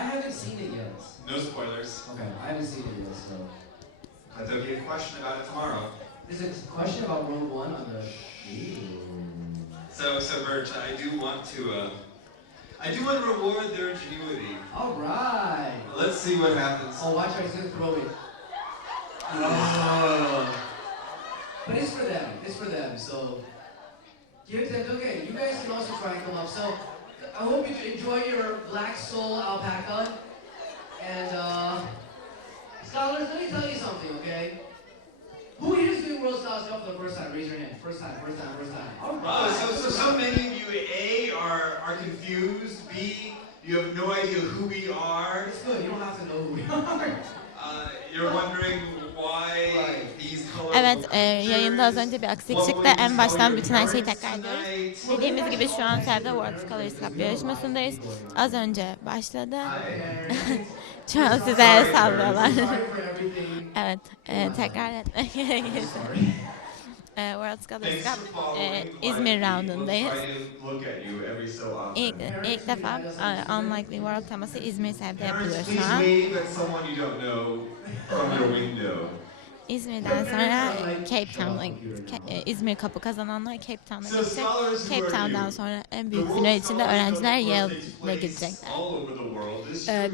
I haven't seen it yet. No spoilers. Okay, I haven't seen it yet, so. But there'll be a question about it tomorrow. There's a question about Rogue One on the. So Virg, I do want to reward their ingenuity. All right. Let's see what happens. Oh, watch out! He's gonna throw it. But it's for them. It's for them. So give them. Okay, you guys can also try and come up. So I hope you enjoy your black soul alpaca. And scholars, let me tell you something, okay? Who here is doing World Stars Cup for the first time? Raise your hand. First time. All right. So many of you, A, are confused. B, you have no idea who we are. It's good. You don't have to know who we are. You're wondering why these colors. Evet, yayında az önce bir aksilik çıktı. En baştan bütün her şeyi tekrar ediyoruz. Dediğimiz gibi şu an Sevde World Colors Cup yarışmasındayız. Az önce başladı. Şu an size el sallıyorlar. Evet, tekrar etmek gerekirse. World Colors Cup İzmir roundundayız. İlk defa Unlikely World teması İzmir Sevde yapılıyor şu an. İzmir'den sonra Cape Town'a İzmir Cup'ı kazananlar Cape Town'a gidecek. Cape Town'dan sonra en büyük final için de öğrenciler Yale'le gidecekler.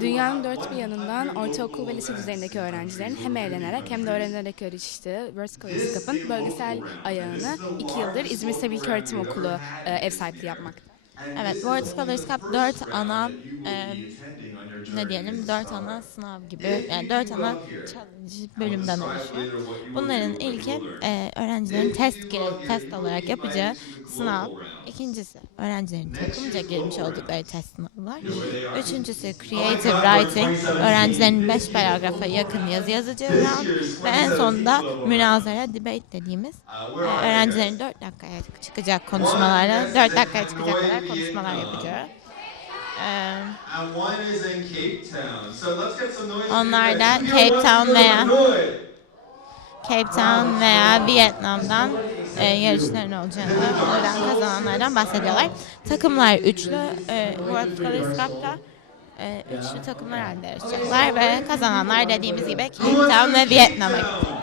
Dünyanın dört bir yanından ortaokul ve lise düzeyindeki öğrencilerin hem eğlenerek hem de öğrenerek yarıştığı World Colors Cup'ın bölgesel ayağını 2 yıldır İzmir İlköğretim Okulu ev sahipliği yapmakta. Evet, World Scholars Cup 4 ana ne diyelim 4 ana sınav gibi, yani 4 ana challenge bölümden oluşuyor. Bunların ilki öğrencilerin test olarak yapacağı sınav. İkincisi öğrencilerin takımca girmiş oldukları test sınavlar. Üçüncüsü creative writing, öğrencilerin 5 paragrafa yakın yazı yazacağı round. Ve en sonunda münazara, debate dediğimiz öğrencilerin 4 dakikaya çıkacak konuşmalarla 4 dakikaya çıkacak kadar konuşmalar yapacağı. Onlar da Cape Town veya Vietnam'dan yarışların olacağını, oradan kazananlardan bahsediyorlar. Takımlar üçlü, World Colors Cup'ta üçlü takımlar halinde yarışacaklar ve kazananlar dediğimiz gibi Cape Town ve Vietnam'a gidecek.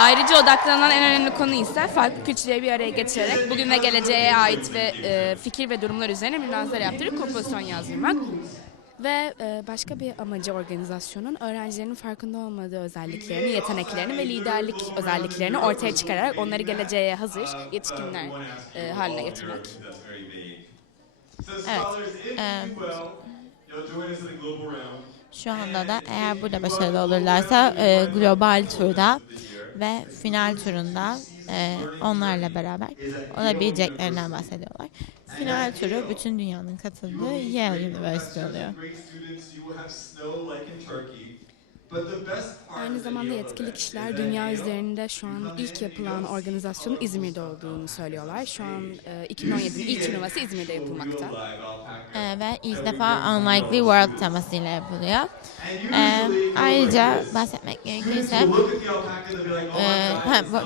Ayrıca odaklanan en önemli konu ise farklı kültürleri bir araya getirerek bugün ve geleceğe ait ve fikir ve durumlar üzerine münazara yaptırıp kompozisyon yazdırmak. Ve başka bir amacı organizasyonun öğrencilerin farkında olmadığı özelliklerini, yeteneklerini ve liderlik özelliklerini ortaya çıkararak onları geleceğe hazır yetişkinler haline getirmek. Evet. Şu anda da eğer burada başarılı olurlarsa global turda ve final turunda onlarla beraber olabileceklerinden bahsediyorlar. Final turu bütün dünyanın katıldığı Yale University oluyor. Aynı zamanda yetkili kişiler dünya üzerinde şu an ilk yapılan organizasyonun İzmir'de olduğunu söylüyorlar. Şu an 2017'nin ilk turnuvası İzmir'de yapılmakta. Ve ilk defa Unlikely World temasıyla yapılıyor. Ayrıca bahsetmek gerekirse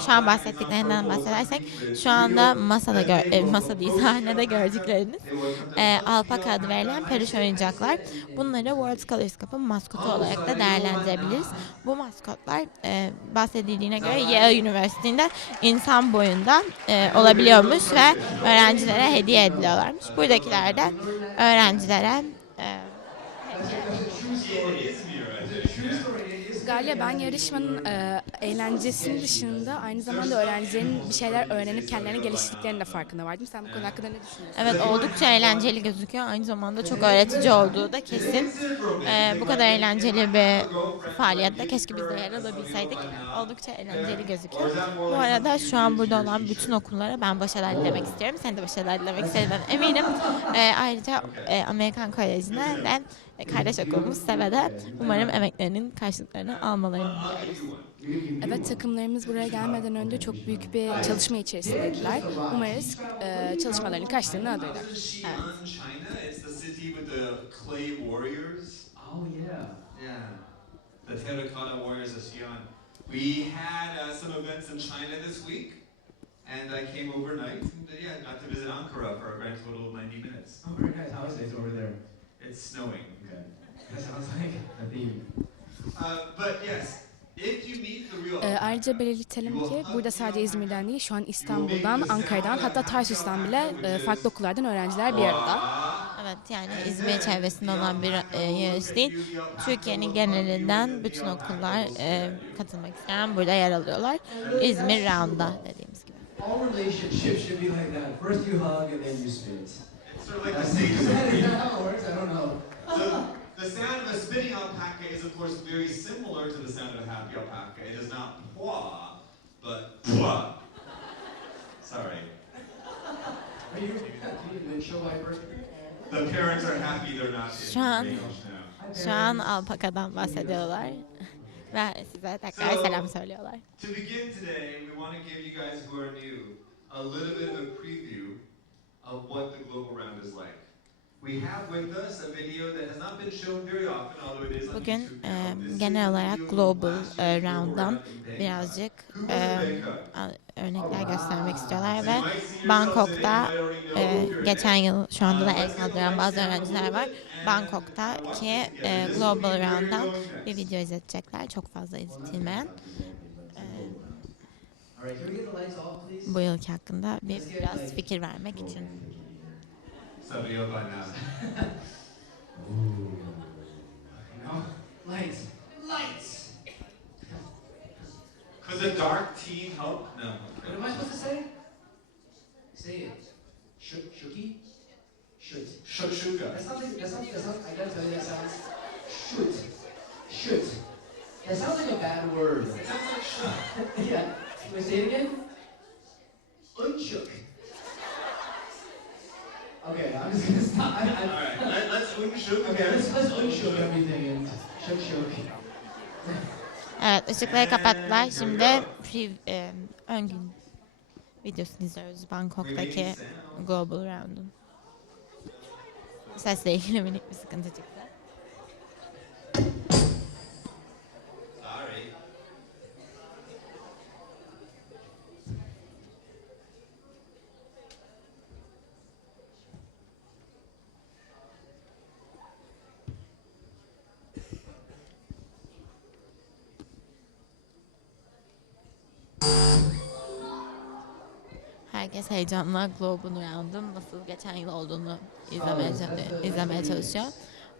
şu an bahsettiklerinden bahsedersek şu anda masa değil sahnede gördükleriniz alpaka adı verilen peluş oyuncaklar. Bunları World Scholars Cup'ın maskotu olarak da değerlendirebiliriz. Bu maskotlar bahsedildiğine göre Yale Üniversitesi'nde insan boyunda olabiliyormuş ve öğrencilere hediye ediliyorlarmış. Buradakiler de öğrencilere Galiba ben yarışmanın eğlencesinin dışında aynı zamanda öğrencilerin bir şeyler öğrenip kendilerini geliştirdiklerinin de farkında vardım. Sen bu konu hakkında ne düşünüyorsun? Evet, oldukça eğlenceli gözüküyor. Aynı zamanda çok öğretici olduğu da kesin. Bu kadar eğlenceli bir faaliyette keşke biz de yer alabilseydik. Oldukça eğlenceli gözüküyor. Bu arada şu an burada olan bütün okullara ben başarılar dilemek istiyorum. Sen de başarılar dilemek istediğinden eminim. Ayrıca Amerikan Koleji'ne ve kardeş okulumuz SEVİ'de umarım emeklerinin karşılıklarını almalarını diliyoruz. Evet, takımlarımız buraya gelmeden önce çok büyük bir çalışma içerisindeydiler. Umarız çalışmalarının karşılığını alırlar. Evet. We had some events in China this week, and I came overnight and got to visit Ankara for a grand total of 90 minutes. Oh, very nice. How is it over there? It's snowing. Okay. That sounds like a theme. But yes, if you meet the real Ayrıca belirtelim ki burada sadece İzmir'den değil, şu an İstanbul'dan, Ankara'dan, hatta Tarsus'tan bile farklı okullardan öğrenciler bir arada. Evet, yani İzmir çevresinde olan bir yarış değil. Türkiye'nin genelinden bütün okullar katılmak isteyen burada yer alıyorlar. İzmir Round'da dediğimiz gibi. All relationships should be like that. First you hug and then you spit. It's sort of like the Is stage. that how it works? I don't know. So the sound of a spitting alpaca is of course very similar to the sound of a happy alpaca. It is not pwa, but pwa. Sorry. Are you a windshield wiper? The parents are happy they're not Şu an- in English now. Şu an alpakadan bahsediyorlar ve size tekrar selam söylüyorlar. To begin today, we want to give you guys who are new a little bit of a preview of what the global round is like. We have with us a video that has not been shown very often, although it is on Bugün YouTube now. This genel is olarak the video Global last year we Round'dan were in Bangkok. birazcık Who was in Bangkok? örnekler göstermek istiyorlar So ve you might see yourselves Bangkok'ta in it, you might already know who geçen you're in. yıl şu anda da el kaldıran bazı öğrenciler var. Bangkok'taki Global Round'dan bir video izletecekler. Çok fazla izletilmeyen. All right, can we get the lights off, please? Bu yılki hakkında biraz fikir vermek için. Somebody up by now. No. Lights. Lights. Could the dark tea help? No. What am I supposed to say? Say it. Shuki? Shoot. Shakshuka. That's not, I gotta tell you, that sounds, shoot. Shoot. That sounds like a bad word. It sounds like shut. Yeah. Can we say it again? Unshuk. Okay, I'm just gonna stop. Alright, let's unshuk. Okay, let's unshuk everything and shuk. Evet, ışıkları kapattılar. Şimdi ön gün videosunu izliyoruz Bangkok'taki Global Round'un. Sesle ilgili minik bir sıkıntı çıktı. Sorry. Herkes heyecanla Global Round'un nasıl geçen yıl olduğunu izlemeye çalışıyor.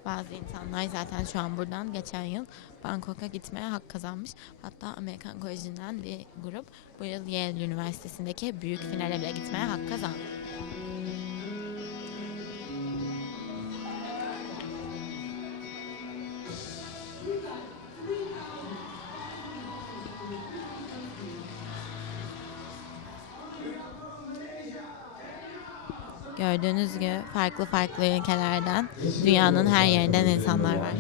Bazı insanlar zaten şu an buradan geçen yıl Bangkok'a gitmeye hak kazanmış. Hatta Amerikan Koleji'nden bir grup bu yıl Yale Üniversitesi'ndeki büyük finale bile gitmeye hak kazandı. Gördüğünüz gibi farklı ülkelerden, dünyanın her yerinden insanlar var.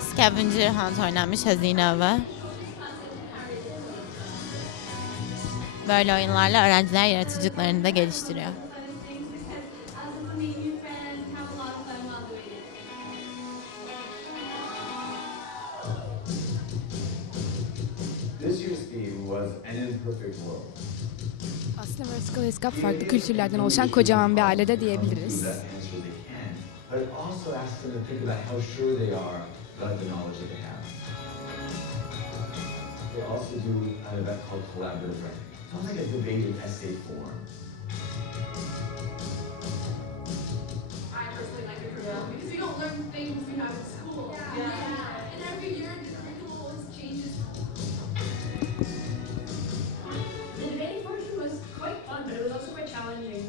Scavenger Hunt oynanmış, hazine avı. Böyle oyunlarla öğrenciler yaratıcılıklarını da geliştiriyor. This year's theme was An Imperfect World. Aslında Vertical Escape farklı kültürlerden oluşan kocaman bir ailede diyebiliriz. That answer they can, but it also asks them to think about how sure they are about the knowledge that they have. They also do an event called collaborative writing. Sounds like a debated essay form. I personally like the curriculum because we don't learn things we have in school. Yeah. And every year the curriculum always changes. The debating portion was quite fun, but it was also quite challenging.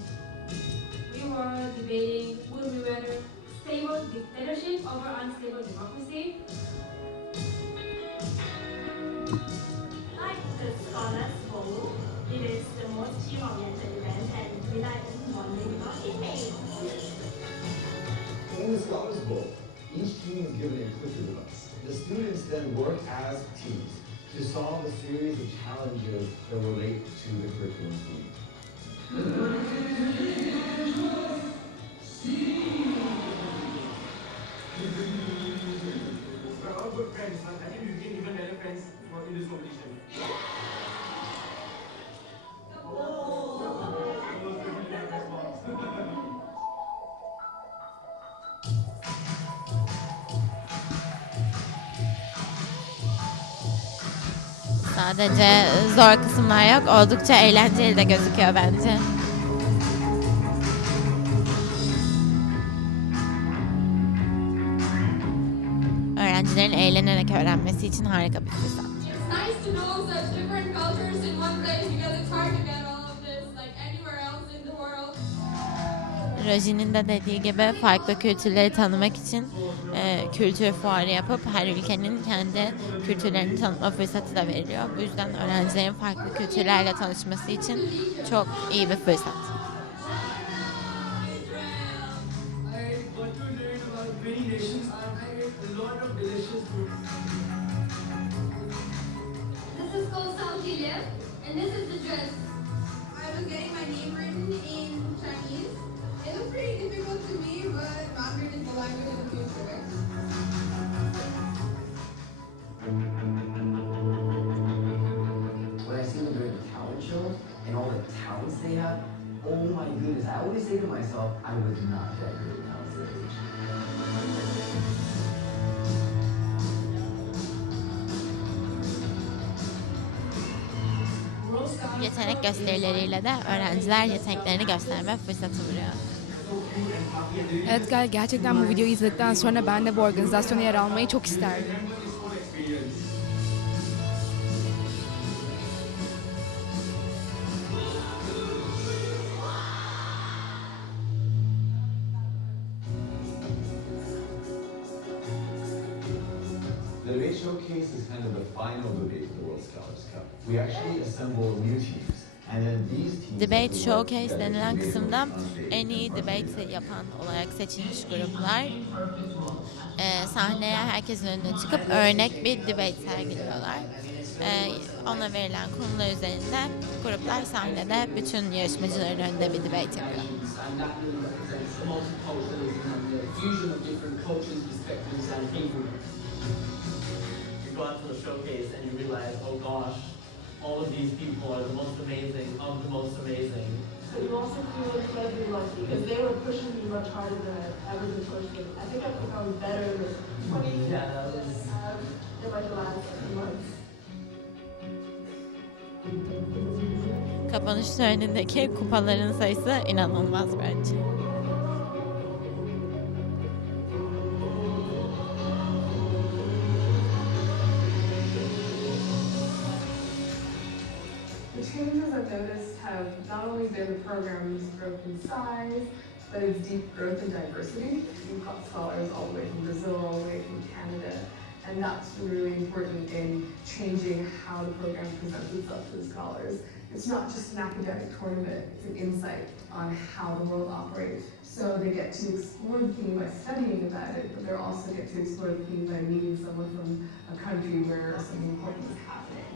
We were debating would we rather stable dictatorship over unstable democracy. Like the scholars hold, it is the most team-oriented event and we like bonding about it. In the Scholars Bowl, each team is given a clicker device. The students then work as teams to solve a series of challenges that relate to the curriculum theme. We're all good friends, but I think we became even better friends in this competition. Sadece zor kısımlar yok. Oldukça eğlenceli de gözüküyor bence. Öğrencilerin eğlenerek öğrenmesi için harika bir fırsat. It's nice to know such different cultures in one place because it's hard to get all of this like anywhere else in the world. Roji'nin de dediği gibi farklı kültürleri tanımak için kültür fuarı yapıp her ülkenin kendi kültürlerini tanıtma fırsatı da veriliyor. Bu yüzden öğrencilerin farklı kültürlerle tanışması için çok iyi bir fırsat. I got to learn about many nations and I ate a lot of delicious food. This is called Saltilya, and this is the dress. I was getting my name written in Chinese. It was pretty difficult to me, but Mandarin is the language of the future, right? When I see them during the talent shows and all the talents they have, oh my goodness, I always say to myself, I was not that good when I was their age. Yetenek gösterileriyle de öğrenciler yeteneklerini gösterme fırsatı buluyor. Evet, gerçekten bu videoyu izledikten sonra ben de bu organizasyona yer almayı çok isterdim. The debate showcase is kind of the final debate of the World Scholars Cup. We actually assemble new teams. And then these teams Debate Showcase denilen kısımda en iyi debate yapan olarak seçilmiş gruplar sahneye herkesin önüne çıkıp örnek bir debate sergiliyorlar. Ona verilen konular üzerinde gruplar sahnede bütün yarışmacıların önünde bir debate yapıyor. Go out to the showcase and you realize, oh gosh, all of these people are the most amazing of the most amazing. But you also feel incredibly lucky because they were pushing me much harder than I've ever been pushed. I think I've become better in the 20 Yeah, that was... in like the last few months. Kapanış törenindeki kupaların sayısı inanılmaz bence. The changes I've noticed have not only been the program's growth in size, but its deep growth in diversity. We've got scholars all the way from Brazil, all the way from Canada, and that's really important in changing how the program presents itself to the scholars. It's not just an academic tournament, it's an insight on how the world operates. So they get to explore the theme by studying about it, but they also get to explore the theme by meeting someone from a country where something important is happening.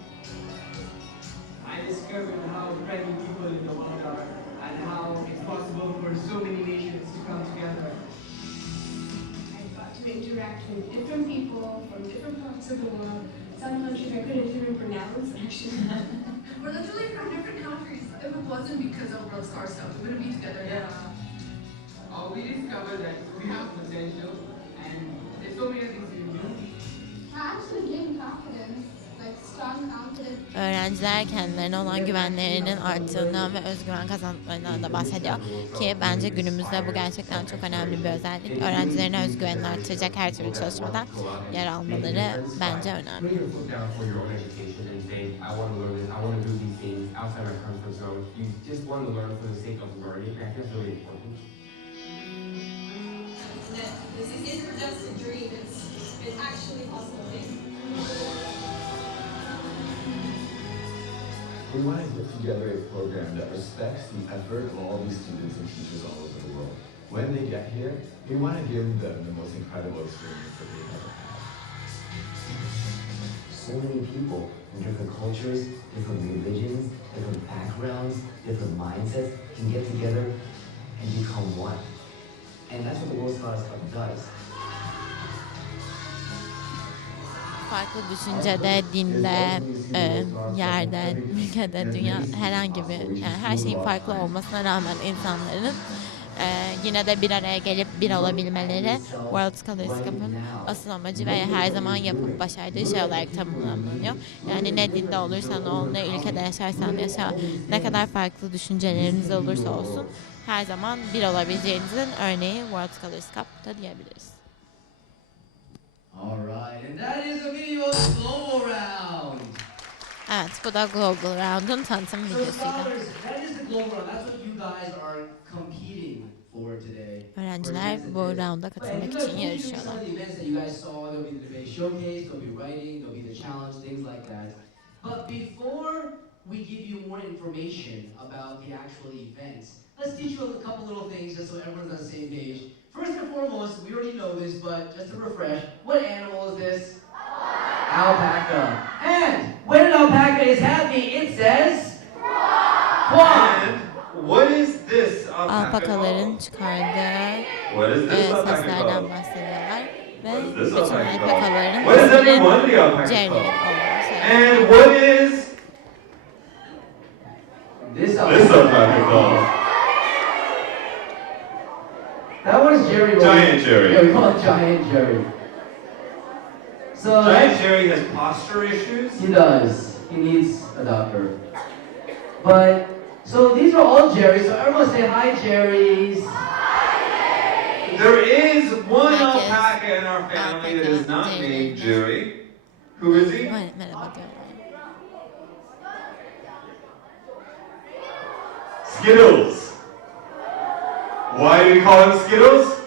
I discovered how friendly people in the world are and how it's possible for so many nations to come together. I got to interact with different people from different parts of the world. Some countries I couldn't even pronounce, actually. We're literally from different countries. If it wasn't because of World Star Stuff, we wouldn't be together now. We discovered that we have potential and there's so many things we can do. I actually gained confidence, like strong confidence. Öğrenciler kendilerine olan güvenlerinin arttığından ve özgüven kazandıklarından da bahsediyor ki bence günümüzde bu gerçekten çok önemli bir özellik. Öğrencilerin özgüvenini artıracak her türlü çalışmada yer almaları bence önemli. This isn't just a dream, it's actually possible thing. We want to put together a program that respects the effort of all these students and teachers all over the world. when they get here, we want to give them the most incredible experience that they've ever had. So many people from different cultures, different religions, different backgrounds, different mindsets can get together and become one. And that's what the World Scholars Cup does. Farklı düşüncede, dinde, yerde, ülkede, dünya herhangi bir, yani her şeyin farklı olmasına rağmen insanların yine de bir araya gelip bir olabilmeleri World Scholars Cup'ın asıl amacı ve her zaman yapıp başardığı şey olarak tanımlanıyor. Yani ne dinde olursan ol, ne ülkede yaşarsan yaşa, ne kadar farklı düşünceleriniz olursa olsun her zaman bir olabileceğinizin örneği World Scholars Cup'ta diyebiliriz. Alright, and that is a video of the Global Round. Evet, bu da Global Round'un tanıtım So videosuydu. scholars, that is the Global Round. That's what you guys are competing for today. Öğrenciler bu rounda katılmak için yarışıyorlar. Some of the events that you guys saw, there'll be the debate showcase, there'll be writing, there'll be the challenge, things like that. But before we give you more information about the actual events, let's teach you a couple little things just so everyone's on the same page. First and foremost, we already know this, but just to refresh, what animal is this? Alpaca. And when an alpaca is happy, it says quack. And what is this alpaca Alpakaların called? çıkardığı What is this alpaca seslerden called? bahsediyorlar ve What is this bütün alpaca called? alpakaların What is every one of the isminin alpacas Jerry called? olduğunu söylüyor. And what is This this alpaca called? That one's Jerry. Giant Jerry. Yeah, we call it Giant Jerry. So Giant Jerry has posture issues. he does. He needs a doctor. But so these are all Jerrys. So everyone say hi, Jerrys. There is one Herkes alpaca in our family that is not alpaca named Jerry. Jerry. Who is he? Merhaba diyorlar. Skittles. Why do we call him Skittles?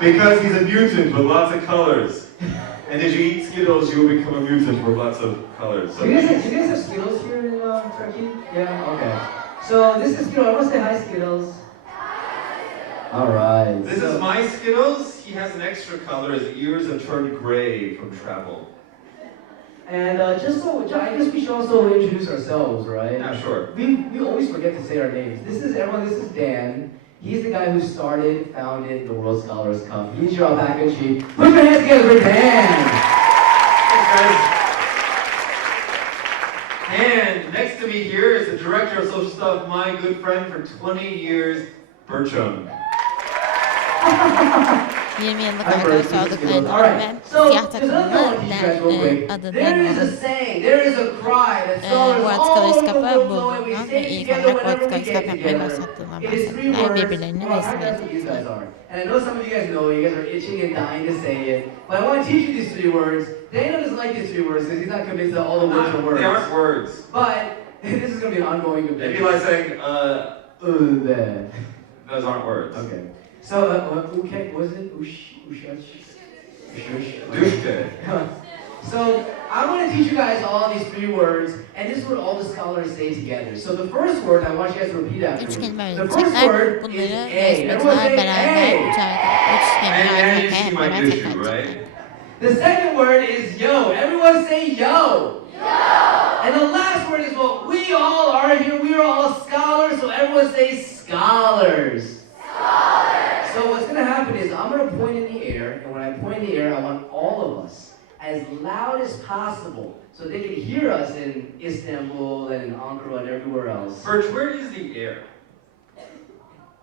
Because he's a mutant with lots of colors. And if you eat Skittles, you will become a mutant with lots of colors. So Do you guys have Skittles here in Turkey? Yeah. Okay. So this is Skittles. Everyone say hi, Skittles. All right. this is my Skittles. He has an extra color. His ears have turned gray from travel. And just so, I guess we should also introduce ourselves, right? Yeah, sure. We always forget to say our names. This is Dan. He's the guy who founded the World Scholars Cup. He's your alpaca chief. Put your hands together for Dan! Thanks, guys. And next to me here is the director of social stuff, my good friend for 20 years, Bertram. 20 yıllık arkadaş olduklarından ve siyah takımının adı There is a Dan saying, there is a cry that scholars World all Scholars over the Cup'ı world know and we bulduğundan ve say ilk together olarak World whenever we Scholars get Cup yapmaya together. başlattığından It is three bahsettiler. words. Birbirlerini Well, resim that's what you guys ediyorlar. are. And I know some of you guys know, you guys are itching and dying to say it. But I want to teach you these three words. Daniel doesn't like these three words because he's not convinced that all the words are words. They aren't words. But this is going to be an ongoing debate. It'd be like saying, there. those aren't words. Okay. So, okay, was it? Ushash? Dushke. So, I'm going to teach you guys all these three words, and this is what all the scholars say together. So, the first word, I want you guys to repeat after Üç me. kelime The first öğretecekler. word Bunları is A. yarışmacılar Everyone say beraber A. üç kelime And arka you arkaya see hep my beraber issue, tekrarlayacaklar. right? The second word is yo. Everyone say yo. And the last word is well, we all are here. We are all scholars, so everyone say scholars. So what's going to happen is I'm going to point in the air, and when I point in the air, I want all of us as loud as possible so they can hear us in Istanbul and in Ankara and everywhere else. Birch, where is the air?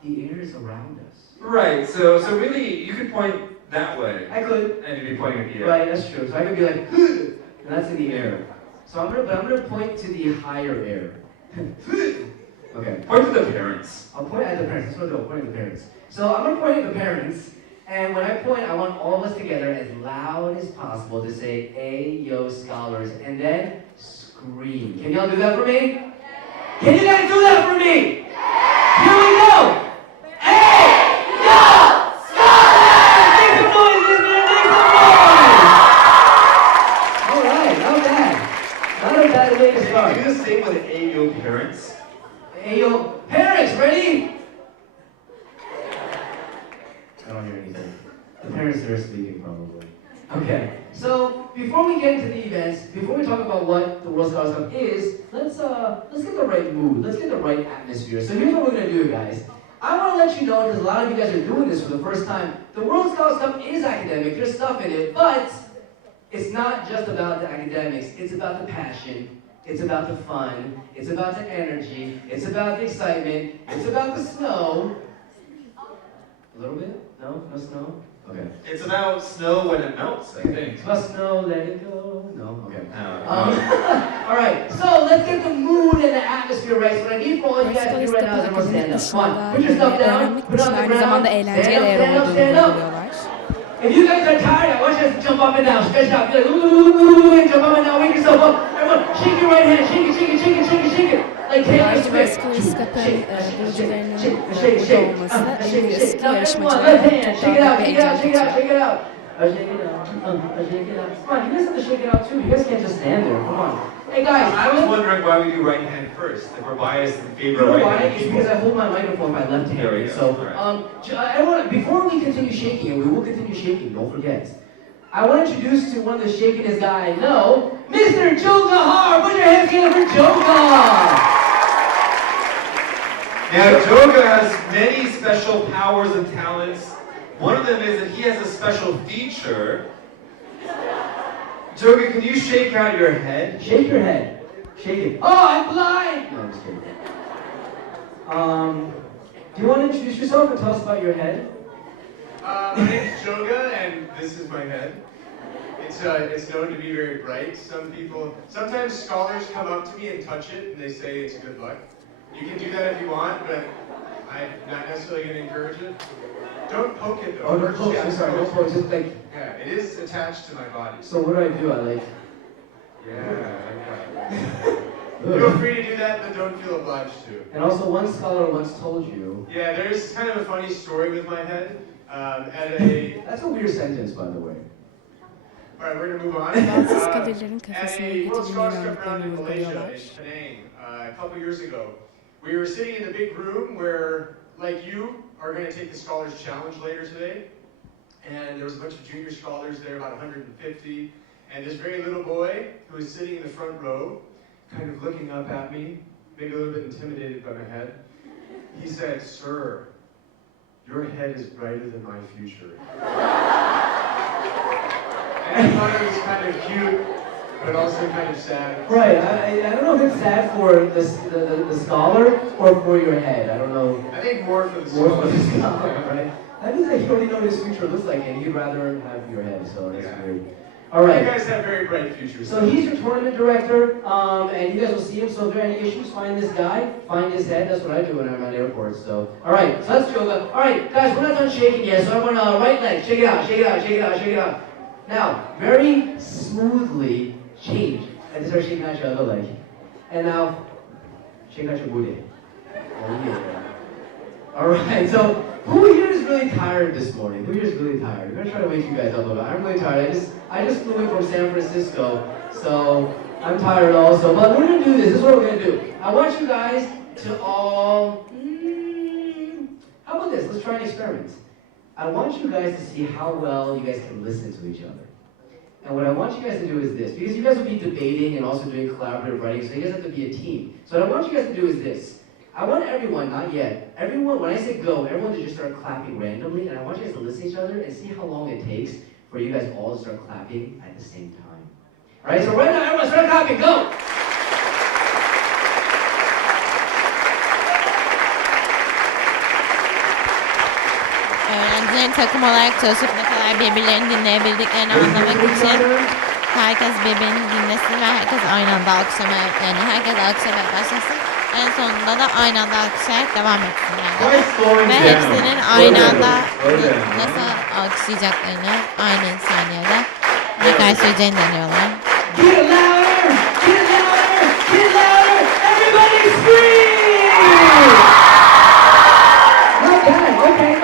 The air is around us. Right, so really, you could point that way, I could. and you'd be pointing at the air. Right, that's true. So I could be like, and that's in the air. So I'm gonna point to the higher air. Okay. Point to the parents. I'll point at the parents. That's what I'll do. I'll point at the parents. So I'm gonna point at the parents, and when I point, I want all of us together as loud as possible to say "Ayo scholars," and then scream. Can y'all do that for me? Can you guys do that for me? Here we go. Ayo scholars! Make some noise, Izmir! Make some noise! All right, not bad. Not a bad way to start. Do the same with Ayo parents. Ayo parents, ready? The parents are speaking probably. Okay, so before we get into the events, before we talk about what the World Scholars Cup is, let's get the right mood, let's get the right atmosphere. So here's what we're gonna do, guys. I want to let you know, because a lot of you guys are doing this for the first time, the World Scholars Cup is academic, there's stuff in it, but it's not just about the academics, it's about the passion, it's about the fun, it's about the energy, it's about the excitement, it's about the snow. A little bit? No? No snow? Okay. It's about snow when it melts, I think. It's about snow, let it go. No? Okay. Alright, so let's get the mood and the atmosphere right. So what I need for all you guys to do right now is everyone stand up. Come on, put your stuff down, put it on the ground, stand up, stand up. If you guys are tired, I want you to jump up and down, stretch out. Be like, ooh, and jump up and down, wake yourself up. Everyone, shake your right hand, shake it, shake it, shake it, shake it, shake it. Like Taylor Swift. Shake, Bulucularının shake, burada shake, shake. olması Shake, en shake. eski Now everyone, yarışmacılara left hand, çok shake it daha out, büyük shake bir it out, heyecan shake it out, katıyor. shake it out. Shake it out. Come on, you guys have to shake it out too. You guys can't just stand there. Come on. Hey guys, I was wondering why we do right hand first. If we're biased in favor of right hand. It's because I hold my microphone with my left hand. So, everyone, before we continue shaking, and we will continue shaking, don't forget. I want to introduce to one of the shakiest guy I know, Mr. Joga Har. Put your hands together for Joga. Now, Joga has many special powers and talents. One of them is that he has a special feature. Joga, can you shake out your head? Shake your head. Shake it. Oh, I'm blind! No, I'm just kidding. Do you want to introduce yourself and tell us about your head? My name is Joga, and this is my head. It's known to be very bright. Sometimes scholars come up to me and touch it, and they say it's good luck. You can do that if you want, but I'm not necessarily going to encourage it. Don't poke it though. Oh, don't poke it. I'm sorry, don't poke it. Just like... Yeah, it is attached to my body. So what do? I like... Yeah, like that. Feel free to do that, but don't feel obliged to. And also, one scholar once told you... Yeah, there's kind of a funny story with my head. That's a weird sentence, by the way. Alright, we're going to move on. Bazı kabilelerin At kafasına a World getirdiğini Scholars Cup round in inandıklarını Malaysia, uyguluyorlar. in Penang, a couple years ago, we were sitting in the big room where, like you, are going to take the Scholars Challenge later today. And there was a bunch of junior scholars there, about 150. And this very little boy, who was sitting in the front row, kind of looking up at me, maybe a little bit intimidated by my head, he said, "Sir, your head is brighter than my future." And I thought it was kind of cute, but also kind of sad. Right, I don't know if it's sad for the scholar or for your head. I don't know. I think more for the scholar. More scholar. for the scholar, right? That means that you already know what his future looks like, and he'd rather have your head, so that's weird. All right. You guys have very bright futures. So he's your tournament director, and you guys will see him. So if there are any issues, find this guy, find his head. That's what I do when I'm at airports. So, all right, so that's yoga. All right, guys, we're not done shaking yet. So everyone, right leg, shake it out, shake it out, shake it out, shake it out. Now, very smoothly change and start shaking out your other leg. And now, shake out your booty. Oh yeah. All right, so who here is really tired this morning? Who here is really tired? I'm gonna try to wake you guys up a little bit. I'm really tired. I just flew in from San Francisco, so I'm tired also. But we're gonna do this. This is what we're gonna do. I want you guys to all. How about this? Let's try an experiment. I want you guys to see how well you guys can listen to each other. And what I want you guys to do is this, because you guys will be debating and also doing collaborative writing, so you guys have to be a team. So what I want you guys to do is this. I want everyone, not yet, everyone, when I say go, everyone to just start clapping randomly, and I want you guys to listen to each other and see how long it takes for you guys all to start clapping at the same time. All right, so right now, everyone start clapping, go! Öğrencilerin takım olarak çalışıp ne kadar birbirlerini dinleyebildiklerini anlamak için herkes birbirini dinlesin ve herkes aynı anda alkışlamaya, yani herkes alkışlamaya başlasın. En sonunda da aynı anda alkışlayarak devam etsinler. Ve hepsinin aynı anda nasıl alkışlayacaklarını aynı saniyede ne kadar süreceğini deniyorlar.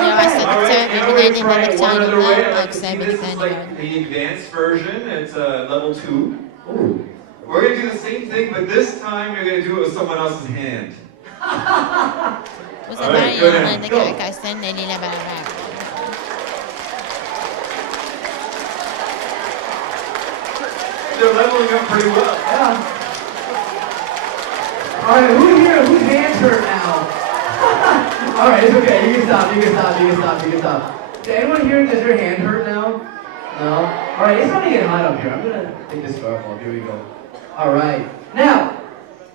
Yavaşladıkça birbirlerini dinledikçe aynı anda alkışlayabildiklerini gördüm. The advanced version, it's level 2. We're going to do the same thing, but this time you're going to do it with someone else's hand. Bu sefer yanlarındaki arkadaşların eliyle beraber. They're leveling up pretty well. Yeah. All right, who's whose hands hurt now? All right, it's okay. You can stop. Did anyone here, does your hand hurt now? No? All right, it's starting to get hot up here. I'm gonna take this scarf off. Here we go. All right. Now,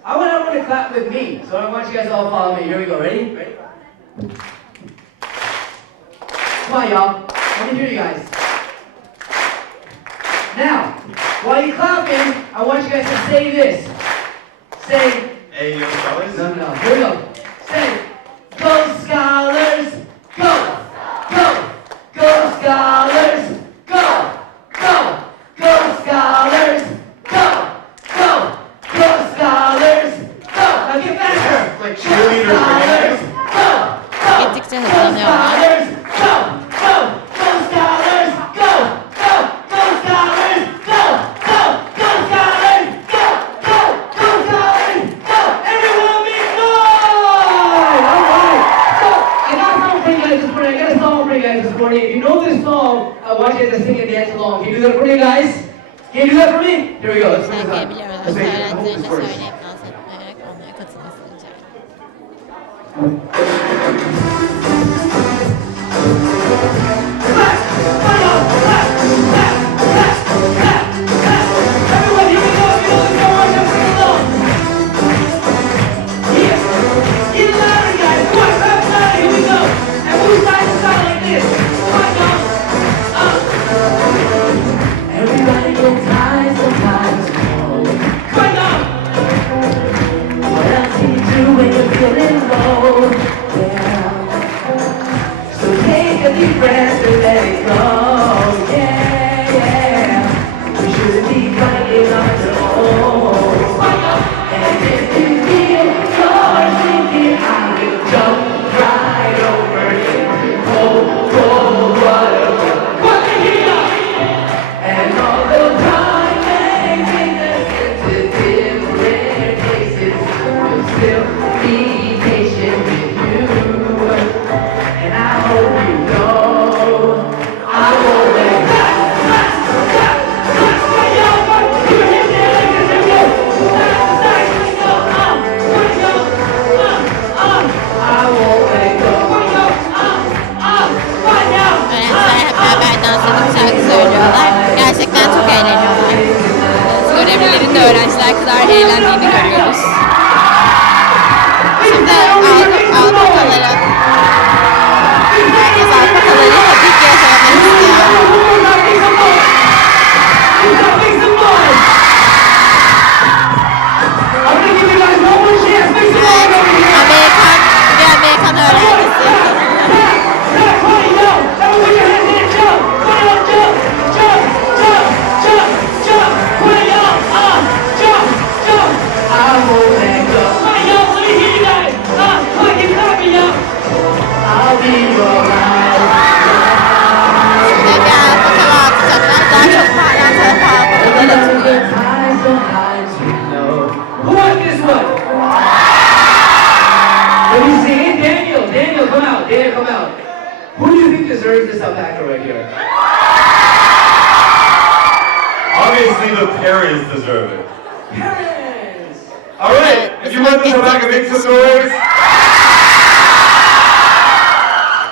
I want everyone to clap with me. So I want you guys to all follow me. Here we go. Ready? Ready? Come on, y'all. Let me hear you guys. Now, while you're clapping, I want you guys to say this. Say, Hey, young fellas. no. Here we go. Say, go Scholars, go! Go! Go Scholars, go! Go! Go Scholars, go! Go! Go Scholars, go! Now get faster! Like cheerleader fans. Go! Gittikçe hızlanıyorlar. Go! Go! Go Scholars, go! Go! Go Scholars, go! Go! Go Scholars, go! Go! Go Scholars, go! Everyone make noise! All right. So I got a song for you guys this morning. If you know this song, I want you guys to sing it and dance along. Can you do that for me, guys? Can you do that for me? Here we go. Let's sing Şarkıyı this biliyorlar. Let's sing it. I hope Öğrencilerine this works. söyleyip dans etmeyerek onlara katılmasını rica ediyorum. Everyone, here we go. If you know the song, let's sing along. Here. Get louder, guys. Come on, clap louder. Here we go. And move side to side like this. Come on, y'all. Everybody gets high sometimes. Come on, y'all. What else can you do when you're feeling low? Yeah. So take a deep breath and let it go. Yeah, yeah. We shouldn't be fighting on our own. And if you feel you're sinking, I will jump right over into cold, cold water. What the hell? And all the time and sensitive rare cases will still be patient with you. And I hope you know I won't let Öğrenciler hep beraber dans edip şarkı söylüyorlar. Gerçekten çok eğleniyorlar. Görevlilerin de öğrenciler kadar eğlendiğini görüyoruz. Şimdi alpakaların herkes alpakalarıyla birlikte yaşamak istiyor. Bir Amerikan öğrencisi. Şimdi bir alpaka atacaklar. Daha çok parlantılı alpakalar atılıyor. Who wants this one? Let me see it. Daniel, come out. Who do you think deserves this alpaca right here? Obviously, the parents deserve it. Parents! All right, if you want this alpaca, make some noise.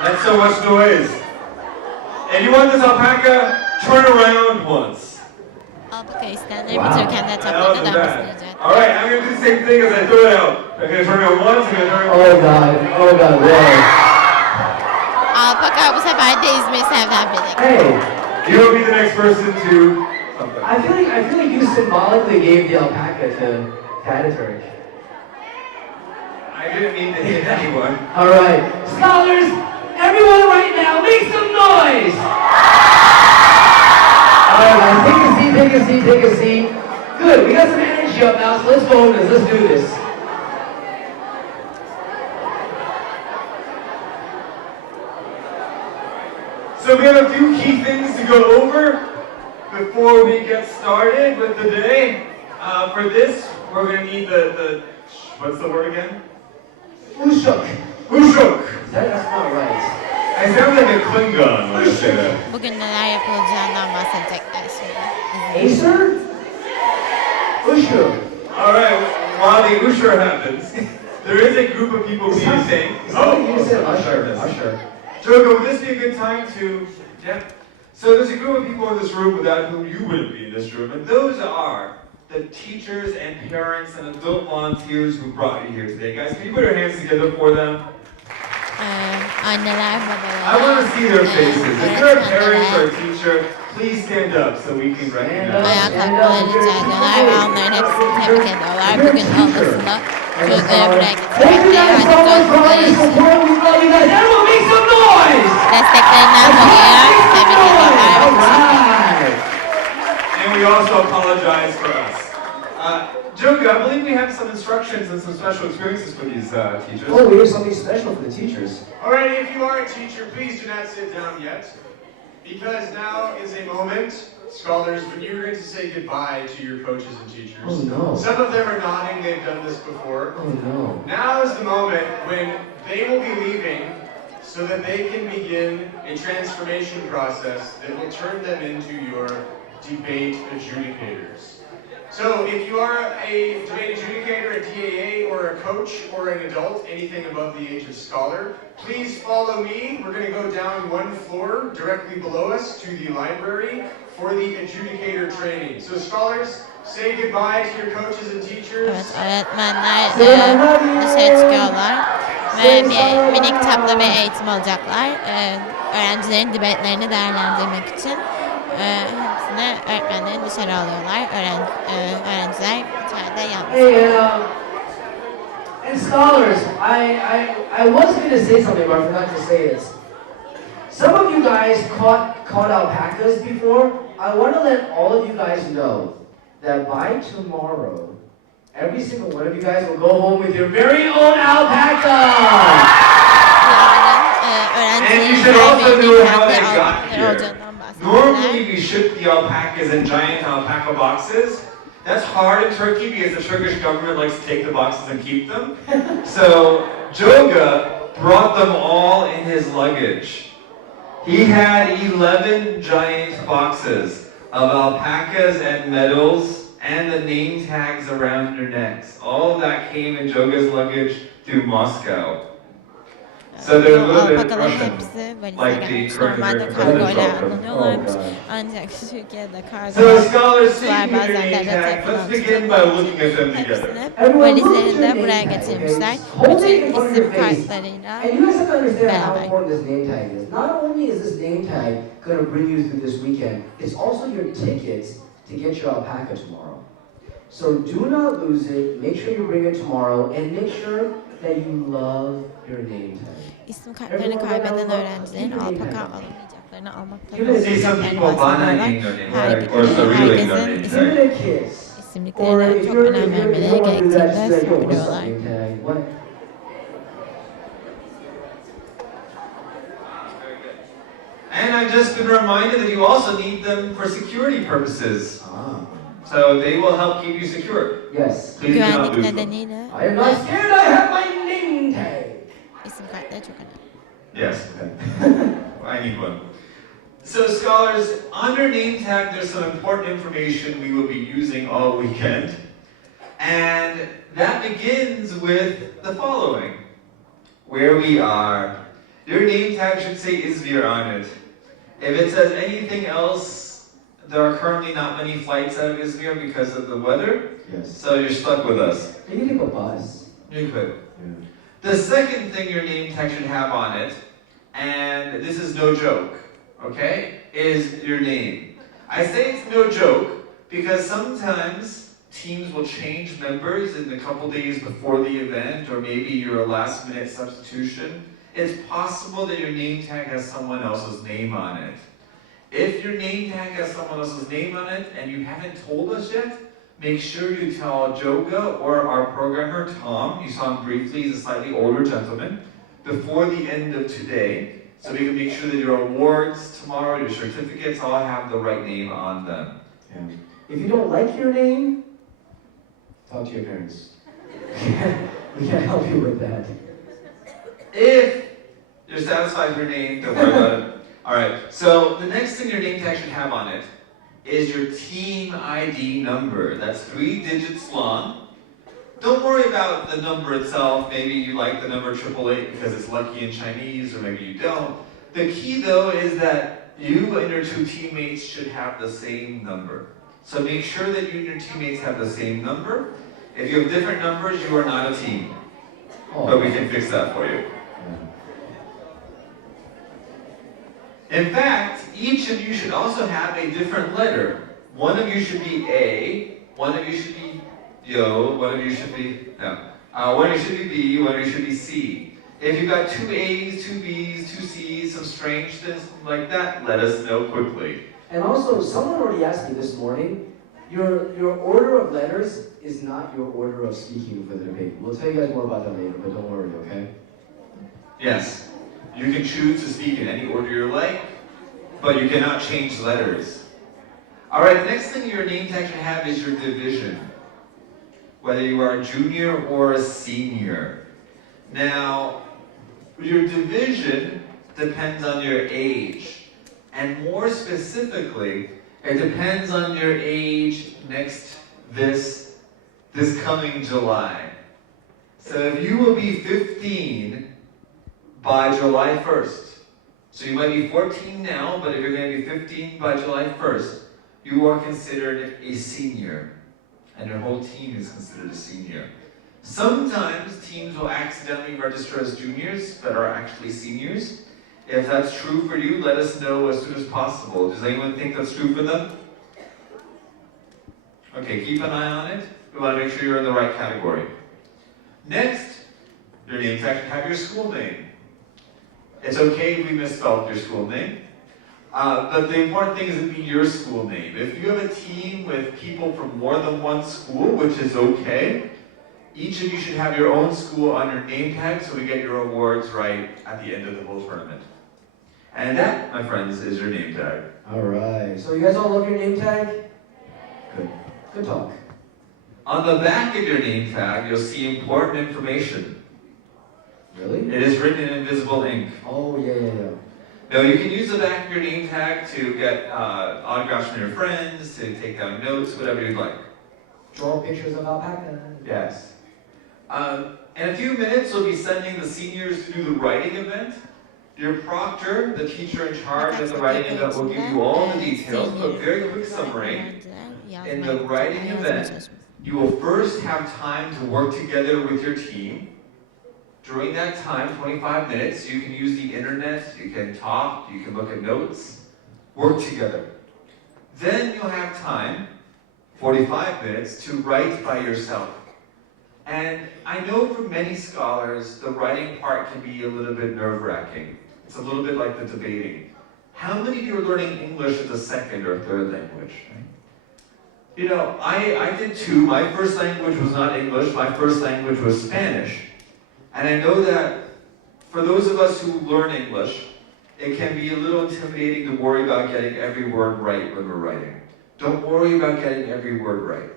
That's so much noise. If you want this alpaca, turn around once. Alpaka isteyenleri bir tür kendi That etraflarına wasn't dönmesini bad. rica ediyorum. All right, I'm gonna do the same thing as I throw it out. I'm gonna turn around once, I'm gonna turn around. Oh God, whoa. Alpaka bu sefer de İzmir'i sevden biri. Hey, You will be the next person to something. I feel like you symbolically gave the alpaca to Ataturk. I didn't mean to hit anyone. All right, scholars, everyone right now, make some noise. All right, guys, take a seat. Good, we got some energy up now, so let's go over this. Let's do this. So we have a few key things to go over before we get started with the day. For this, we're going to need the what's the word again? Ushuk. That's not right. I sound like a Klingon when I say that. Bugün neler yapılacağından bahsedecekler şimdi. Acer? Usher. All right, while the usher happens, there is a group of people who you think. You said usher. Usher. Jogo, would this be a good time to, yeah? So there's a group of people in this room without whom you wouldn't be in this room, and those are the teachers and parents and adult volunteers who brought you here today. Guys, can you put your hands together for them? Anneler, I want to see their faces. If you're a parent or a teacher, please stand up so we can recognize ayağa kalkmaları rica ediyorlar ve onların hepsini tebrik ediyorlar. Bugün olmasında çocukları buraya getirmekte yardımcı oldukları için. Desteklerinden dolayı tebrik ediyorlar ve teşekkür ediyorlar. And we also apologize for us. Joga, I believe we have some instructions and some special experiences for these teachers. Oh, we have something special for the teachers. All right, if you are a teacher, please do not sit down yet, because now is a moment, scholars, when you're going to say goodbye to your coaches and teachers. Oh no. Some of them are nodding, they've done this before. Oh no. Now is the moment when they will be leaving so that they can begin a transformation process that will turn them into your debate adjudicators. So if you are a debate adjudicator, a DAA, or a coach, or an adult, anything above the age of scholar, please follow me. We're going to go down one floor directly below us to the library for the adjudicator training. So scholars, say goodbye to your coaches and teachers. Evet, öğretmenler dışarı çıkıyorlar ve bir minik kitapla bir eğitim alacaklar. Öğrencilerin debatelerini değerlendirmek için. Hepsini öğretmenleri dışarı alıyorlar. Öğrenciler içeride yalnız. Hey, and scholars, I was going to say something, but I forgot to say this. Some of you guys caught alpacas before. I want to let all of you guys know that by tomorrow, every single one of you guys will go home with your very own alpaca. And you should also know how they got here. Normally we ship the alpacas in giant alpaca boxes. That's hard in Turkey because the Turkish government likes to take the boxes and keep them. So Joga brought them all in his luggage. He had 11 giant boxes of alpacas and medals and the name tags around their necks. All of that came in Joga's luggage through Moscow. So they're a little bit Russian, like the current American president. Ancak Türkiye'de So scholars, thank you for your name tag. Let's begin by looking at them together. Valizlerinde buraya getirmişler. Bütün isim kartlarıyla And you guys have to understand how beraber. important this name tag is. Not only is this name tag going to bring you through this weekend, it's also your tickets to get your alpaca tomorrow. So do not lose it. Make sure you bring it tomorrow, and make sure that you love your name tag. İsim kartlarını kaybeden öğrencilerin alpaka alamayacaklarını almaklarını See some people buying their name tag, or so reeling their name Give tag. it a kiss. Or isimliklerine if çok you're önem vermeleri someone who gerektiğinde says, "Yo, what's up, söylüyorlar. name tag? What?" And I've just been reminded that you also need them for security purposes. So they will help keep you secure. Yes. Please do not Güvenlik lose them. nedeniyle I am not scared. I have my name tag. isim kartları çok önemli. Yes. I need one. So scholars, under name tag there's some important information we will be using all weekend. And that begins with the following. Where we are. Your name tag should say İzmir on it. If it says anything else, there are currently not many flights out of İzmir because of the weather. Yes. So you're stuck with us. You can take a bus. You could. Yeah. The second thing your name tag should have on it, and this is no joke, okay, is your name. I say it's no joke because sometimes teams will change members in the couple days before the event, or maybe you're a last minute substitution. It's possible that your name tag has someone else's name on it. If your name tag has someone else's name on it and you haven't told us yet, make sure you tell Joga or our programmer, Tom, you saw him briefly, he's a slightly older gentleman, before the end of today, so we can make sure that your awards tomorrow, your certificates, all have the right name on them. Yeah. If you don't like your name, talk to your parents. We can't help you with that. If you're satisfied with your name, don't worry about it. All right, so the next thing your name tag should have on it is your team ID number. That's 3 digits long. Don't worry about the number itself. Maybe you like the number 888 because it's lucky in Chinese, or maybe you don't. The key though is that you and your 2 teammates should have the same number. So make sure that you and your teammates have the same number. If you have different numbers, you are not a team. But we can fix that for you. In fact, each of you should also have a different letter. One of you should be A, one of you should be Yo, one of you should be, no. One of you should be B, one of you should be C. If you've got 2 A's, 2 B's, 2 C's, some strangeness like that, let us know quickly. And also, someone already asked me this morning, your order of letters is not your order of speaking for the debate. We'll tell you guys more about that later, but don't worry, okay? Yes, you can choose to speak in any order you like, but you cannot change letters. All right, the next thing your name tag should have is your division, whether you are a junior or a senior. Now, your division depends on your age, and more specifically, it depends on your age this coming July. So if you will be 15 by July 1st, so you might be 14 now, but if you're going to be 15 by July 1st, you are considered a senior, and your whole team is considered a senior. Sometimes teams will accidentally register as juniors, but are actually seniors. If that's true for you, let us know as soon as possible. Does anyone think that's true for them? Okay, keep an eye on it. We want to make sure you're in the right category. Next, your name tag should have your school name. It's okay if we misspelled your school name, but the important thing is it be your school name. If you have a team with people from more than one school, which is okay, each of you should have your own school on your name tag so we get your awards right at the end of the whole tournament. And that, my friends, is your name tag. All right. So you guys all love your name tag? Good. Good talk. On the back of your name tag, you'll see important information. Really? It is written in invisible ink. Oh, yeah. Now, you can use the back of your name tag to get autographs from your friends, to take down notes, whatever you'd like. Draw pictures of alpaca. Yes. In a few minutes, we'll be sending the seniors to do the writing event. Your proctor, the teacher in charge of the writing event, will give you all the details, but very quick summary. In the writing event, you will first have time to work together with your team. During that time, 25 minutes, you can use the internet, you can talk, you can look at notes, work together. Then you'll have time, 45 minutes, to write by yourself. And I know for many scholars, the writing part can be a little bit nerve-wracking. It's a little bit like the debating. How many of you are learning English as a second or third language? You know, I did too. My first language was not English. My first language was Spanish. And I know that for those of us who learn English, it can be a little intimidating to worry about getting every word right when we're writing. Don't worry about getting every word right.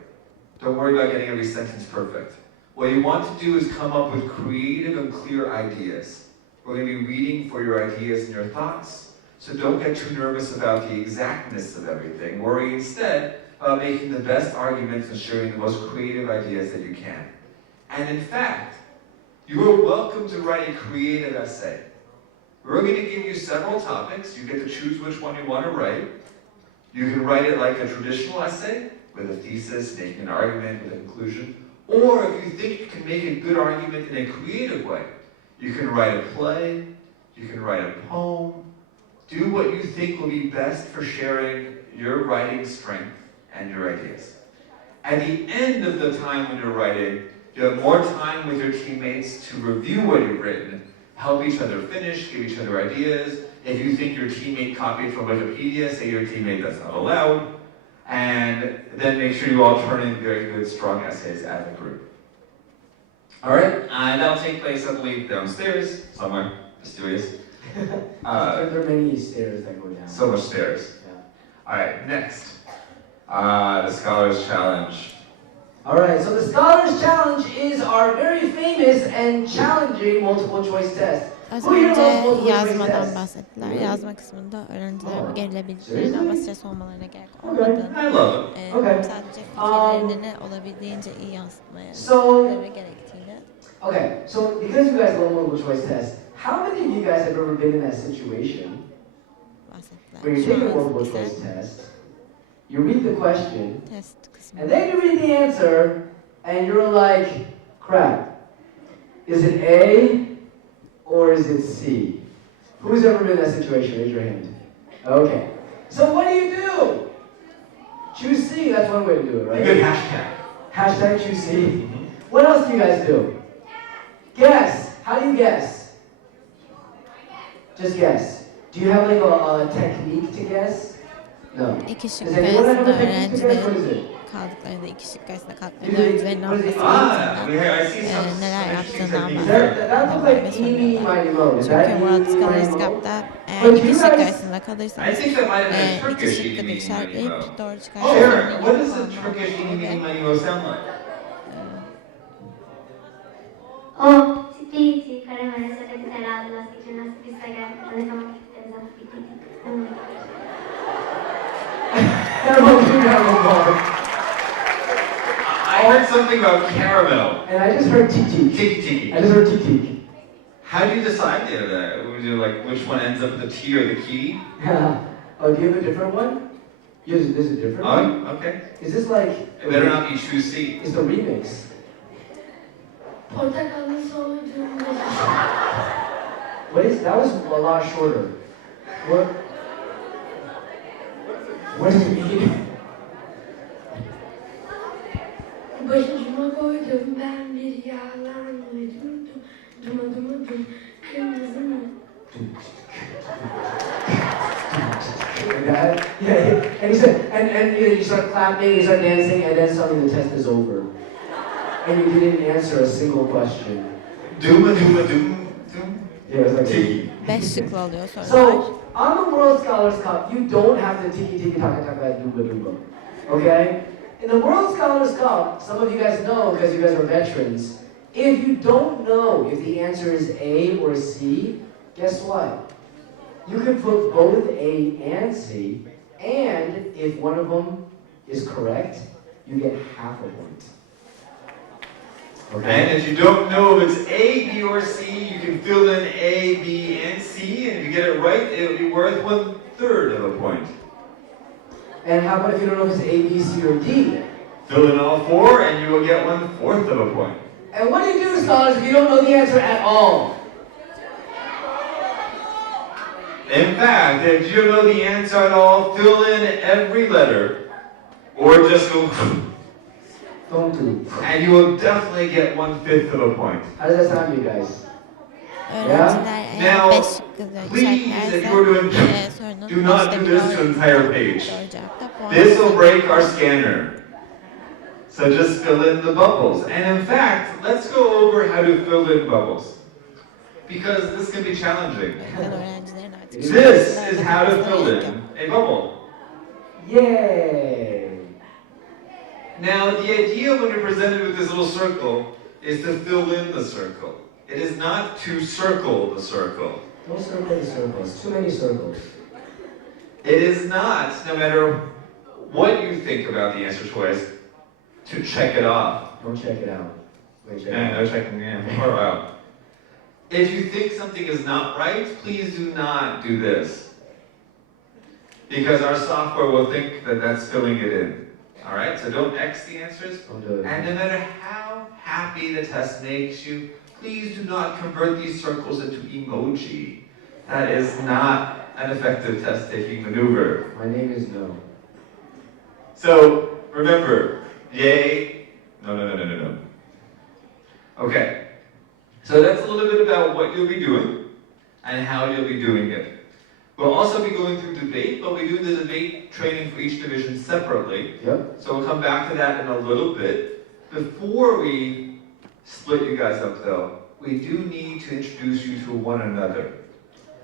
Don't worry about getting every sentence perfect. What you want to do is come up with creative and clear ideas. We're going to be reading for your ideas and your thoughts, so don't get too nervous about the exactness of everything. Worry instead about making the best arguments and sharing the most creative ideas that you can. And in fact, you are welcome to write a creative essay. We're going to give you several topics. You get to choose which one you want to write. You can write it like a traditional essay, with a thesis, making an argument, with a conclusion. Or if you think you can make a good argument in a creative way, you can write a play, you can write a poem. Do what you think will be best for sharing your writing strength and your ideas. At the end of the time when you're writing, you have more time with your teammates to review what you've written, help each other finish, give each other ideas. If you think your teammate copied from Wikipedia, say your teammate that's not allowed. And then make sure you all turn in very good, strong essays as a group. All right, and that'll take place, I believe, downstairs, somewhere mysterious. There are many stairs that go down. So much stairs. Yeah. All right, next, the Scholars Challenge. All right, so the Scholars Challenge is our very famous and challenging multiple choice test. Az Who here loves önce multiple choice yazmadan tests? bahsettiler. Yazma kısmında öğrencilerin gerilebildiklerini seriously? ama stres olmalarına gerek olmadığını, I love it. Okay. sadece fikirlerini olabildiğince iyi yansıtmaya So- gerektiğini. Okay, so because you guys love multiple choice tests, how many of you guys have ever been in that situation bahsettiler. where you Şu take a an multiple ise choice test, you read the question, test kısmı. and then you read the answer, and you're like, crap, is it A or is it C? Who's ever been in that situation? Raise your hand. Okay. So what do? Choose C, that's one way to do it, A right? good hashtag. Hashtag choose C. What else do you guys do? Guess. How do you guess? Just guess. Do you have like a technique to guess? No. İki şık Does anyone have arasında a technique to guess? What is öğrencilerin it? kaldıklarında, iki şık arasında kaldıklarında What is it? öğrencilerin What is it? olması I see some neler interesting yaptığından techniques That, there. that looks like eeny, miny, mo. Is that Çünkü eeny, World miny, Scholars mo? Cup'ta eğer But iki you şık guys- arasında I kalırsanız think that might have been iki Turkish şıkkı da eeny, meeny, işaretleyip miny, mo. doğru Sharon, çıkarsanız what does a Turkish eeny, meeny, miny, mo sound like? O spiriti care mai sono integrati la gimnastica che non è mai I heard something about caramel. And I just heard tiki. Tiki tiki. I just heard tiki. How do you decide that? Would you like which one ends up with the T or the key? Oh, do you have a different one? Yes, there's a different one? Oh, okay. Is this like... It better not be choose C. It's the remix. Portakallı soğuduğum What is... That was a lot shorter. What does it mean? Başucuma koydum ben bir yalan uydurdum. Dumadım kırmızı mı? That, yeah, and he said, and you start clapping, you start dancing, and then suddenly the test is over. And you didn't answer a single question. Doom. Yeah, it was like... Tiki. 5 şıklı oluyor sorular. So, on the World Scholars Cup, you don't have to tiki taka taka duba duba. Okay? In the World Scholars Cup, some of you guys know because you guys are veterans, if you don't know if the answer is A or C, guess what? You can put both A and C, and if one of them is correct, you get half a point. And if you don't know if it's A, B, or C, you can fill in A, B, and C, and if you get it right, it'll be worth 1/3 of a point. And how about if you don't know if it's A, B, C, or D? Fill in all 4, and you will get 1/4 of a point. And what do you do, scholars, if you don't know the answer at all? In fact, if you know the answer at all, fill in every letter, or just go, Don't do. and you will definitely get 1/5 of a point. How does that sound to you guys? Öğrenciler eğer Now, 5 şıkkı please, if işaretlerse you're doing, sorunun do not işte do bir this to an entire page. doğru cevapta puan. This will break our scanner. So just fill in the bubbles. And in fact, let's go over how to fill in bubbles. Because this can be challenging. Yani öğrencilerin artık This is how to fill in a bubble. Yay! Now, the idea when you're presented with this little circle is to fill in the circle. It is not to circle the circle. Don't circle the circles. Too many circles. It is not, no matter what you think about the answer choice, to check it off. Don't check it out. Wait, check it Yeah, out. no checking, yeah, far out. If you think something is not right, please do not do this. Because our software will think that that's filling it in. All right, so don't X the answers. Don't do it. And no matter how happy the test makes you, please do not convert these circles into emoji. That is not an effective test-taking maneuver. My name is No. So remember, yay, no. Okay, so that's a little bit about what you'll be doing and how you'll be doing it. We'll also be going through debate, but we do the debate training for each division separately. Yep. So we'll come back to that in a little bit. Before we split you guys up though, we do need to introduce you to one another.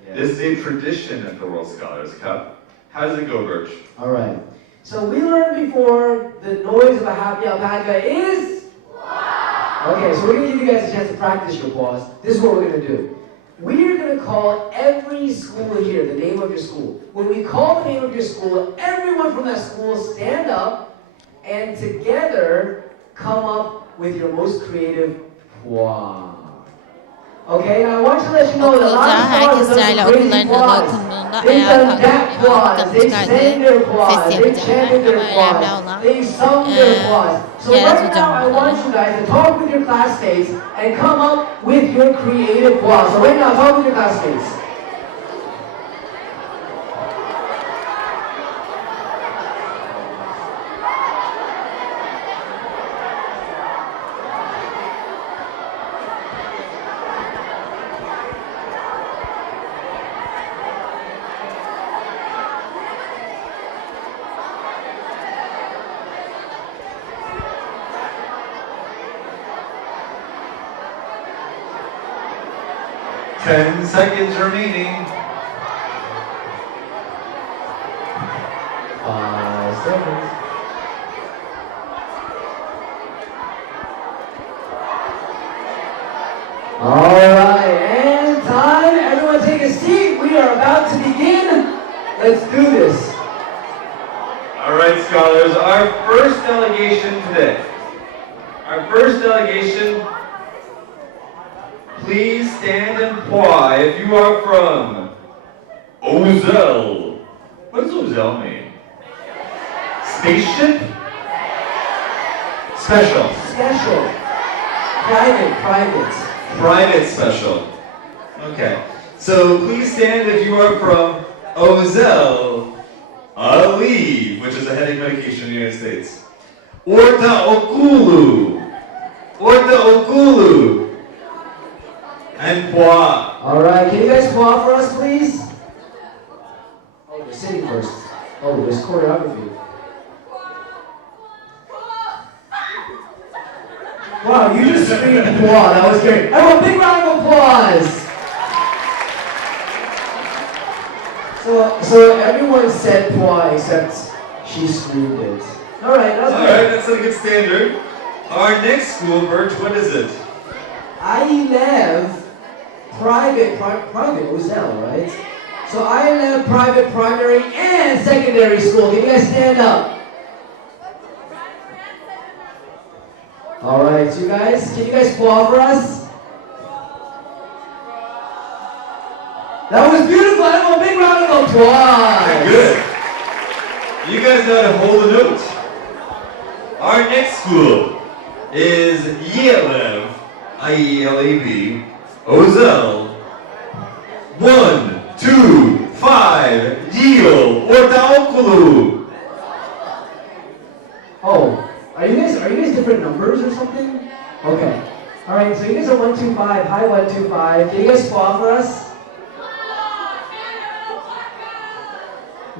Yeah. This is a tradition at the World Scholars Cup. How does it go, Birch? All right. So we learned before the noise of a happy alpaca is... Okay, so we're going to give you guys a chance to practice your applause. This is what we're going to do. we're going to call every school here the name of your school. When we call the name of your school, everyone from that school stand up and together come up with your most creative poem. Okay, now I want to let you know that a lot of herkes scholars sırayla have done okullarının crazy adı poems. okunduğunda They've ayağa done that kalkıp poems, ağızdan they've çıkardığı sang their ses poems, they've yapacaklar. chanted their Ama önemli poems, olan they've sung their poems. So yaratıcı right now I olmaları. want you guys to talk with your classmates and come up with your creative poems. So right now talk with your classmates. 10 seconds remaining. 5 seconds. All right, and time. Everyone take a seat. We are about to begin. Let's do this. All right, scholars, our first delegation today. Our first delegation, please stand and apply if you are from Ozel. What does Ozel mean? Spaceship? Special. Special. Private. Private special. Okay. So please stand if you are from Ozel, Ali, which is a headache medication in the United States. Orta Okulu. And Poa. All right, can you guys pause for us, please? Oh, we're sitting first. Oh, there's choreography. Wow, you just screamed Poa. That was great. Everyone, big round of applause. So everyone said Poa except she screamed it. All right, that's good. All right, that's a good standard. Our next school, Birch, what is it? ILEV private, Ozel, right? So ILEV private primary and secondary school. Can you guys stand up? All right, you guys, can you guys applaud for us? That was beautiful. Everyone, a big round of applause. Good. You guys know how to hold a note. Our next school is IELEV, IELAB, Ozel, 1, 2, 5, Deal, Ortaokulu. Oh, are you guys different numbers or something? Okay. All right, so you guys are 1, 2, 5. Hi, 1, 2, 5. Can you guys applaud for us?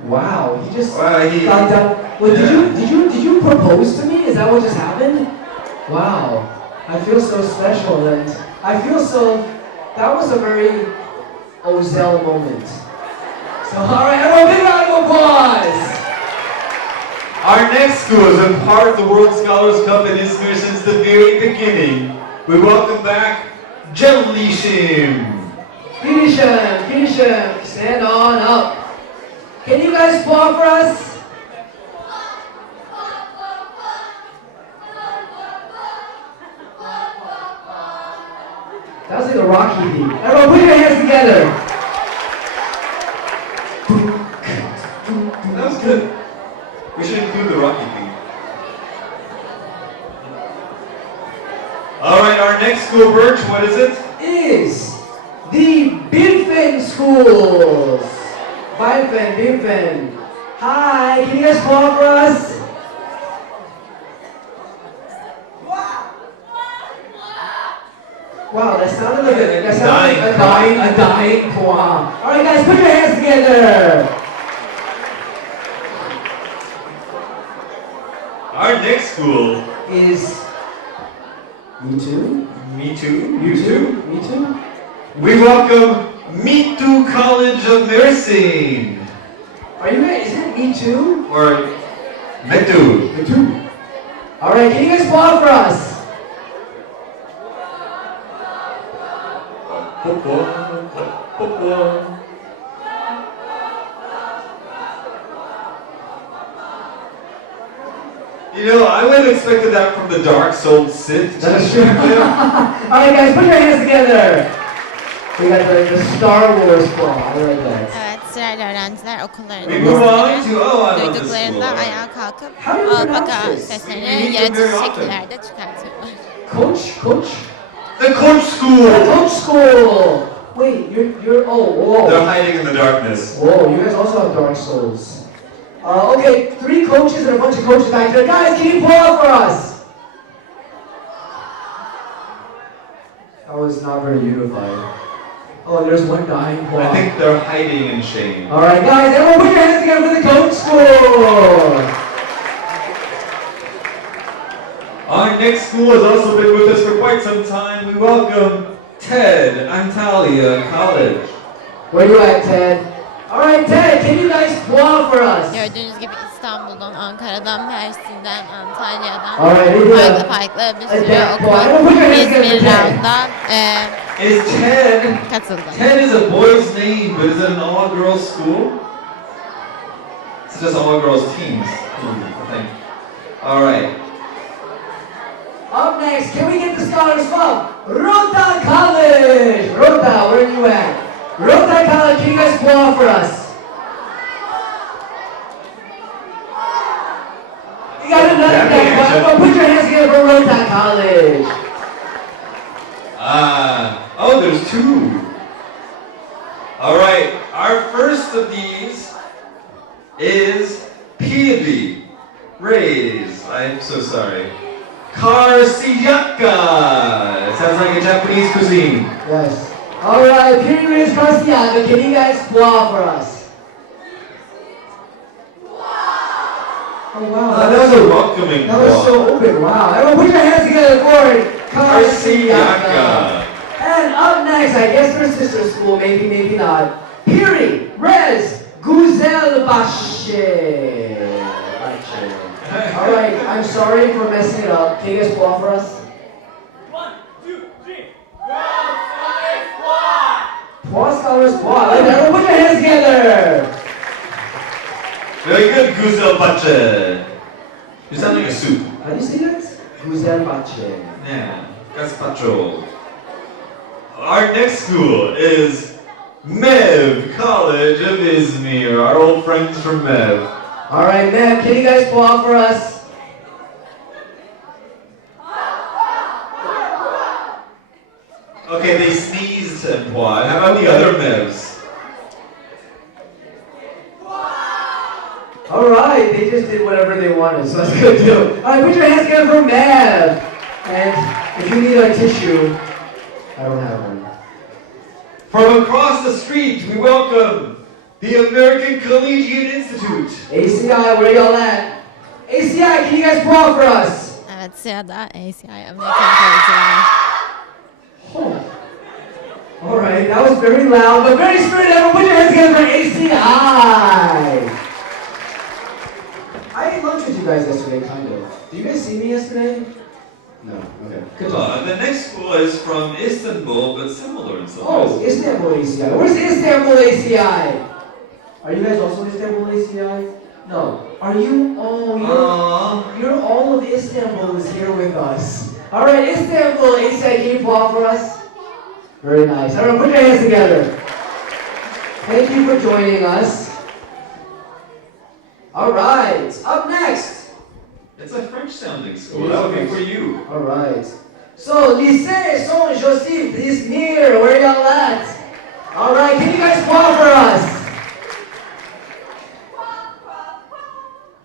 Wow, he just got down. Well, did you propose to me? Is that what just happened? Wow, I feel so special, and I feel so. That was a very Ozel moment. So, all right, everyone, big round of applause. Our next school has been part of the World Scholars Cup in Izmir since the very beginning. We welcome back Jelishim. Finishim, stand on up. Can you guys applaud for us? That was like a Rocky theme. Everyone put your hands together. That was good. We should include the Rocky theme. All right, our next school, Birch, what is it? Is the Bilfen Schools. Bilfen. Hi, can you guys applaud for us? Wow, that sounded like a dying poem. All right, guys, put your hands together. Our next school is Me Too. We welcome Me Too College of Nursing. Are you guys? Is it Me Too? Or Metu. All right, can you guys applaud for us? whoa. You know, I would have expected that from the Dark Soul Sith. That's true. Alright guys, put your hands together. We got the Star Wars claw. I like that. Evet, sırayla öğrenciler okullarının We move on sesini to, oh, I love this duyduklarında school. ayağa kalkıp How do you pronounce alpaka this? seslerini yaratıcı şekillerde çıkartıyorlar. Coach? The Coach School! The Coach School! Wait, you're, whoa. They're hiding in the darkness. Whoa, you guys also have Dark Souls. Okay, 3 coaches and a bunch of coaches back there. Guys, can you pull up for us? That was not very unified. Oh, there's one guy. I think they're hiding in shame. Alright, guys, everyone put your hands together for the Coach School! Our next school has also been with us for quite some time. We welcome Ted Antalya College. Where you at, Ted? Alright, Ted, can you guys pull out for us? Gördüğünüz gibi İstanbul'dan, Ankara'dan, Mersin'den, Antalya'dan Alright, farklı bir sürü okul İzmir round'a Is katıldı. Ted is a boy's name, but is it an all-girls school? It's just all-girls teams, I think. Alright. Up next, can we get the scholars from Rota College? Rota, where are you at? Rota College, can you guys pull out for us? You got another guy. Put your hands together for Rota College. Oh, there's 2. Alright, our first of these is Piedi. Raise. I'm so sorry. Karsiyaka. It sounds like a Japanese cuisine. Yes. Alright, Pyrenees Karsiaga, can you guys pull out for us? Oh wow. That was a welcoming That was so open, wow. Everyone put your hands together for it. Karsiyaka. And up next, I guess their sister school, maybe not. Piri, Rez, Güzelbaşı. Alright, I'm sorry for messing it up. Can you guys pull out for us? 1, 2, 3. Pull Scholars Squad. Everyone put your hands together. Very good, Güzelbaşı. You sound like a soup. How do you say that? Güzelbaşı. Yeah, gazpacho. Our next school is MEV College of İzmir, our old friends from MEV. Alright, Mev, can you guys pull out for us? Okay, they sneezed and what? How about the other MEVs? Alright, they just did whatever they wanted, so that's good too. Alright, put your hands together for Mev. And if you need a tissue, I don't have one. From across the street, we welcome the American Collegiate Institute. ACI, where y'all at? ACI, can you guys pull out for us? Evet, sırada ACI Amerikan Koleji var. Oh. Alright, that was very loud, but very spirited. Everyone put your hands together for ACI. I ate lunch with you guys yesterday, kind of. Did you guys see me yesterday? No, okay. Good job. The next school is from Istanbul, but similar in some Oh, ways. Istanbul ACI. Where's Istanbul ACI? Are you guys also Istanbul ACI? No. Are you? Oh, you're all of Istanbul is here with us. All right, Istanbul ACI, can you pull out for us? Very nice. All right, put your hands together. Thank you for joining us. All right, up next. It's a French-sounding school. That would be for you. All right. So, Lycée Saint-Joseph d'Izmir, where y'all at? All right, can you guys pull out for us?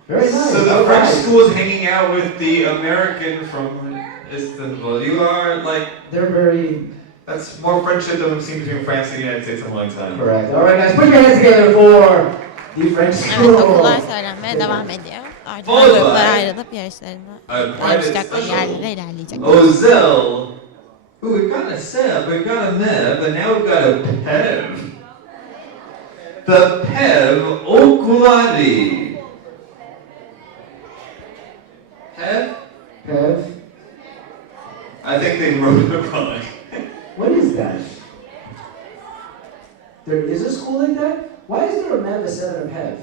Very nice. So the all French right. school is hanging out with the American from Istanbul. You are like... They're very... That's more friendship than we've seen between France and the United States in a long time. Correct. All right, guys, put your hands together for the French Evet, school. okullar söylenmeye devam ediyor. Ardından gruplara ayrılıp yarışacakları yerlere ilerleyecekler. Ozel. Ooh, we've got a SEV, we've got a MEV, and now we've got a PEV. The PEV Okulari. PEV? PEV. I think they wrote it wrong. What is that? There is a school like that? Why is there a MEV, a SEV, and a PEV?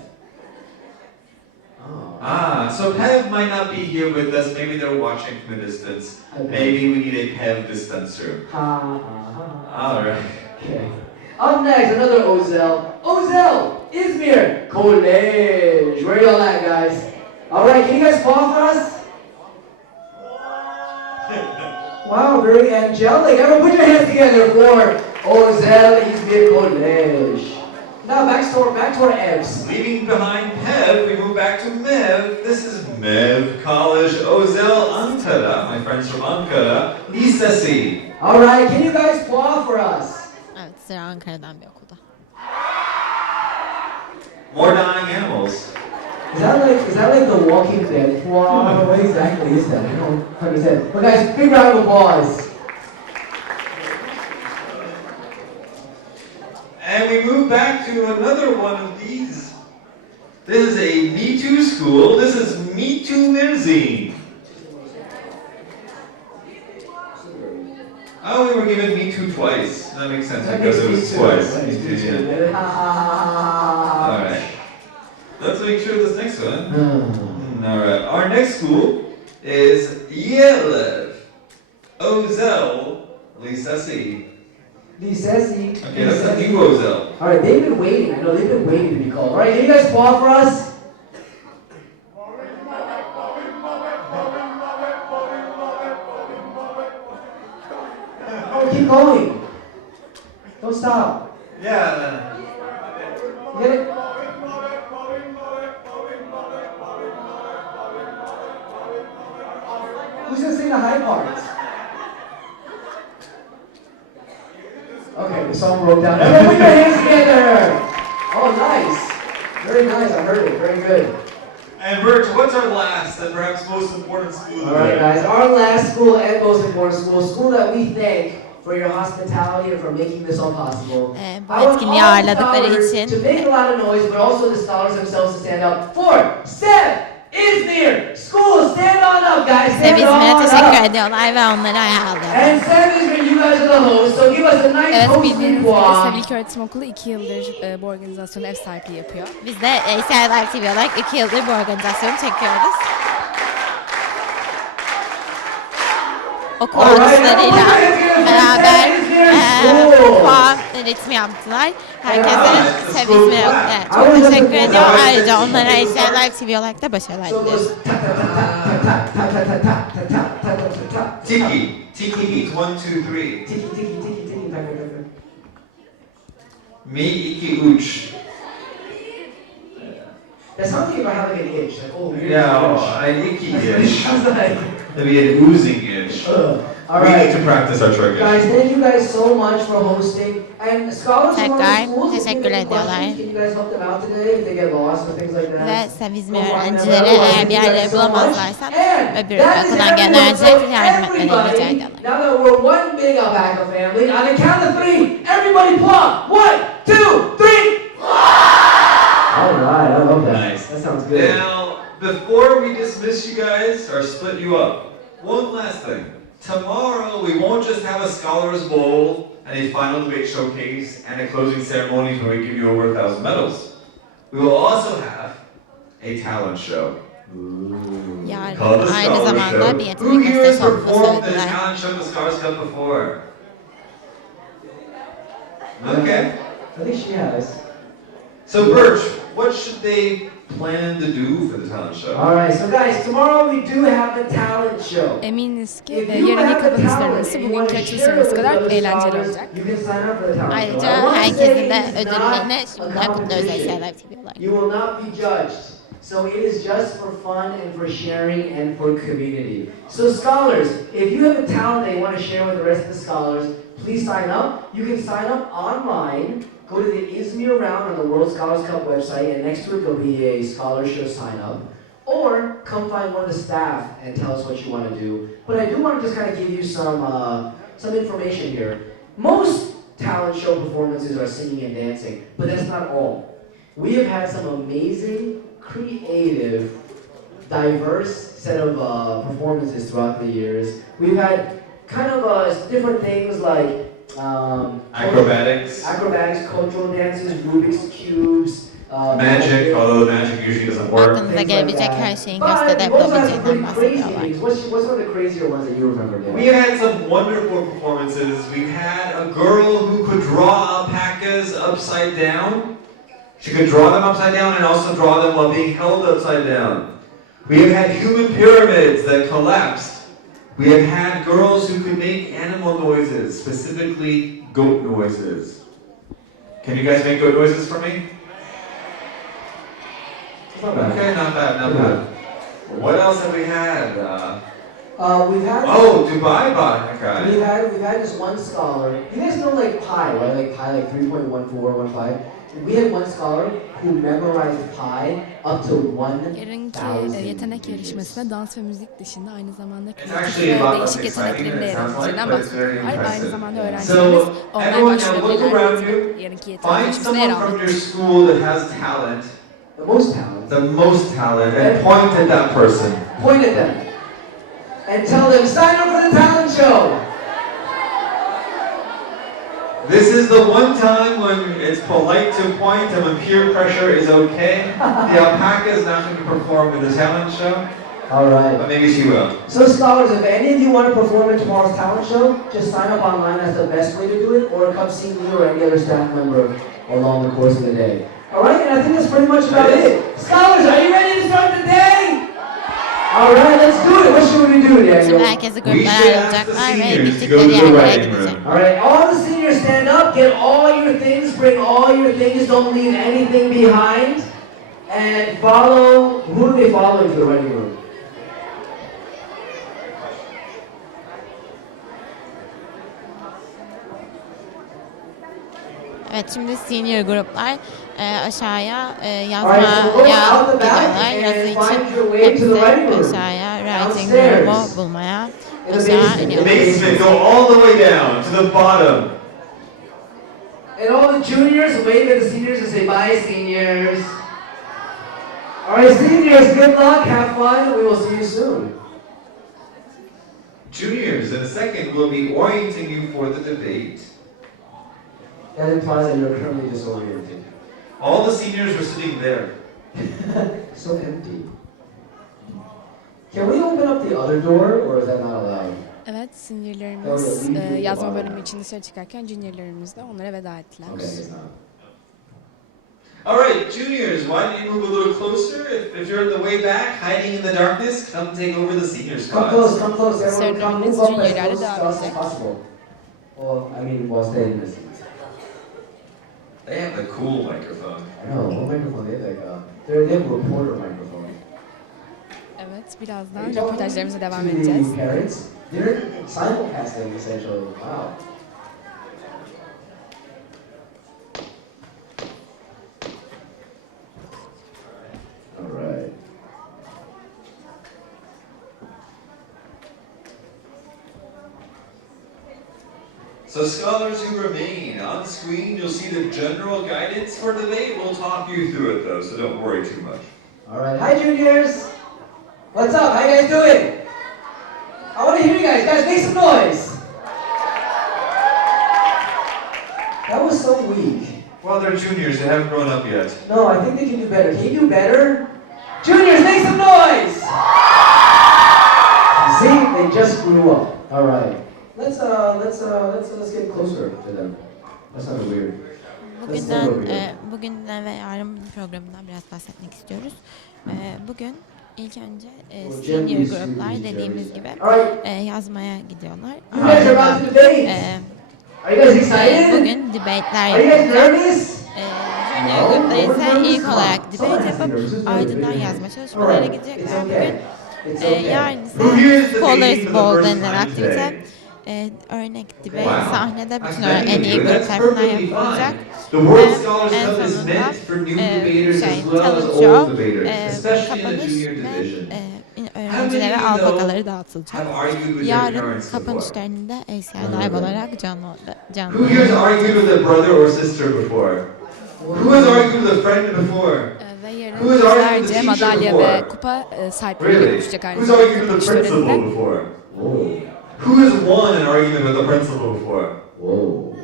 Oh. So PEV might not be here with us. Maybe they're watching from a distance. Maybe we need a PEV dispenser. All right. Okay. Up next, another Ozel. Ozel, İzmir, College. Where y'all at, guys? All right, can you guys clap for us? Wow, very angelic. Everyone put your hands together for Ozel, İzmir, College. Now back to our EVs. Leaving behind PEV, we move back to MEV. This is MEV College, Ozel, Ankara. My friends from Ankara, Lisesi. All right, can you guys clap for us? Evet, sıra Ankara'dan bir okulda. More dying animals. Is that like the Walking Dead? Wow, what exactly is that? I don't understand. But guys, big round of applause. And we move back to another one of these. This is a Me Too school. This is Me Too Mirzine. Oh, we were given Me Too twice. That makes sense because it was twice. Me Too, yeah. All right. Let's make sure this next one. All right. Our next school is Yelev Ozel Lisesi. Lisesi. Okay, that's a new Ozel. All right, they've been waiting. I know they've been waiting to be called. All right, can you guys clap for us? Oh, keep going. Don't stop. Yeah. You get it? Who's gonna sing the high parts? Okay, the song broke down. Everyone put your hands together! Oh, nice. Very nice, I heard it. Very good. And Birch, what's our last and perhaps most important school today? Alright guys, our last school and most important school that we thank for your hospitality and for making this all possible. Bu etkinliği ağırladıkları için to make a lot of noise, but also the scholars themselves to stand up for SEVİzmir School. Stand on up, guys. Stand SEVİzmir'e on teşekkür up. ediyorlar ve onları ayağa alıyorlar. And SEVİzmir, you guys are the host, so give us a nice Evet, hosting bildiğiniz gibi applause. Sev İlköğretim Okulu 2 yıldır bu organizasyonu ev sahipliği yapıyor. Biz de SEVİzmir TV olarak 2 yıldır bu organizasyonu çekiyoruz. Okul alkışlarıyla beraber puan ritmi yaptılar. Herkese SEVİzmir'e çok teşekkür ediyor. Ayrıca onlara SEVİzmir TV olarak da başarılar diliyoruz. Tiki. Tiki beat 1, 2, 3. Tiki. Me, 2, 3. That sounds like if I have like an itch. Like, oh, you're Yeah, an icky itch. sounds like. Maybe an oozing itch. All We right. need to practice our trick. Guys, thank you guys so much for hosting. And scholars who run Tekrar schools, if they teşekkür have ediyorlar. questions, can you guys help them out today if they get lost or things like that? Ve SEVİzmir öğrencileri eğer bir yerleri bulamazlarsa öbür okuldan gelen öğrencilere yardım etmelerini rica ediyorlar. Now that we're one big alpaca family, on the count of 3, everybody plug. 1, 2, 3. All right, I love that. Nice. That sounds good. Now, before we dismiss you guys or split you up, one last thing. Tomorrow, we won't just have a Scholars Bowl and a final debate showcase and a closing ceremony where we give you over 1,000 medals. We will also have a talent show. Yarın Called the aynı Scholars zamanda Show. bir Who yetenek here has gösterisi olduğunu performed in a söylediler. talent show at the Scholars Cup before? Okay. I think she has. So, Birch, what should they plan to do for the talent show? All right, so guys, tomorrow we do have the talent show. Eminiz ki If you yarın have ilk the kapanış talent serenisi and you bugünkü want to açılış share serenisi with kadar other eğlenceli scholars, olacak. you can sign up for the talent show. Ayrıca I wanna herkesin de say it's ödüllerini not şimdiden a kutluyoruz competition. SEVİzmir TV olarak. You will not be judged. So it is just for fun and for sharing and for community. So scholars, if you have a talent that you want to share with the rest of the scholars, please sign up. You can sign up online. Go to the İzmir round on the World Scholars Cup website, and next to it there'll be a scholar show sign up. Or come find one of the staff and tell us what you want to do. But I do want to just kind of give you some information here. Most talent show performances are singing and dancing, but that's not all. We have had some amazing, creative, diverse set of performances throughout the years. We've had kind of different things like Acrobatics. Acrobatics, cultural dances, Rubik's cubes. Magic, although magic usually doesn't work. Aklınıza gelebilecek her şeyin gösteride yapabileceğinden bahsediyorlar. What's one of the crazier ones that you remember? We had some wonderful performances. We had a girl who could draw alpacas upside down. She could draw them upside down and also draw them while being held upside down. We have had human pyramids that collapsed. We have had girls who could make animal noises, specifically goat noises. Can you guys make goat noises for me? Okay, not bad, not bad. What else have we had? We've had. Dubai bar. We've had this one scholar. You guys know like pi, right? Like pi, like 3.1415. We had one scholar who memorized pi up to 1,000. Yarınki yetenek yarışmasında dans ve müzik dışında aynı zamanda kreatif ve değişik yeteneklerin de yer alacağından bahsediyorlar. Aynı zamanda öğrencilerimiz online başvurabilirler. Yarınki yetenek yarışmasında yer almak için. The most talent. The most talent, and point at that person. Point at them. And tell them, sign up for the talent show. This is the one time when it's polite to point and when peer pressure is okay. The alpaca is not going to perform in the talent show. Alright. But maybe she will. So scholars, if any of you want to perform in tomorrow's talent show, just sign up online. That's the best way to do it. Or come see me or any other staff member along the course of the day. Alright, and I think that's pretty much about it. Scholars, are you ready to start the day? Alright, let's do it. What should we do, Daniel? Şimdi herkesi gruplara ayrılacaklar ve gittikleri yerlere gidecek. Alright, all the seniors stand up, get all your things, bring all your things, don't leave anything behind. And follow, who are they following to the ready room? Evet, şimdi senior gruplar aşağıya yazmaya gidiyorlar. Yazı için hepsi aşağıya writing room'u bulmaya aşağı iniyorlar. Basement, go all the way down to the bottom. And all the juniors wave at the seniors and say, bye seniors. Alright seniors, good luck, have fun, we will see you soon. Juniors, in a second, will be orienting you for the debate. That implies that you're currently disoriented. All the seniors were sitting there. So empty. Can we open up the other door, or is that not allowed? Evet, seniorlarımız yazma bölümü için dışarı çıkarken juniorlarımız da onlara veda ettiler. Alright, juniors, why don't you move a little closer? If you're on the way back, hiding in the darkness, come take over the senior spots. Come close, everyone come move up as close to us as possible. Well, I mean, while staying in the seats. They have the cool microphone. I know, what microphone they have? They have a reporter microphone. Evet, birazdan röportajlarımıza devam edeceğiz. They're simulcasting essentially. Wow. All right. So scholars who remain, on screen you'll see the general guidance for debate. We'll talk you through it though, so don't worry too much. All right, hi juniors. What's up? How you guys doing? I want to hear you guys. Guys, make some noise. That was so weak. Well, they're juniors. They haven't grown up yet. No, I think they can do better. Can you do better? Juniors, make some noise. See, they just grew up. All right. Let's get closer to them. That's not weird. Bugünden ve yarın programından biraz bahsetmek istiyoruz. Bugün ilk önce senior gruplar dediğimiz gibi yazmaya gidiyorlar. Bugün debate'ler yapacağız. Junior gruplar ise ilk olarak debate yapıp ardından yazma çalışmalarına gidecekler bugün. Yarın ise Scholars Ball denilen aktivite. Örnek debate sahnede bütün en iyi grup tarafından yapılacak ve en sonunda talent show, kapanış ve öğrencilere alpakaları dağıtılacak. Yarın kapanış töreninde ACL Live olarak canlı. Who here's argued with a brother or sister before? Who has argued with a friend before? Ve yarın yüzlerce madalya ve kupa sahipleriyle buluşacak aynı zamanda kapanış töreninde. Who has won an argument with the principal before? Whoa.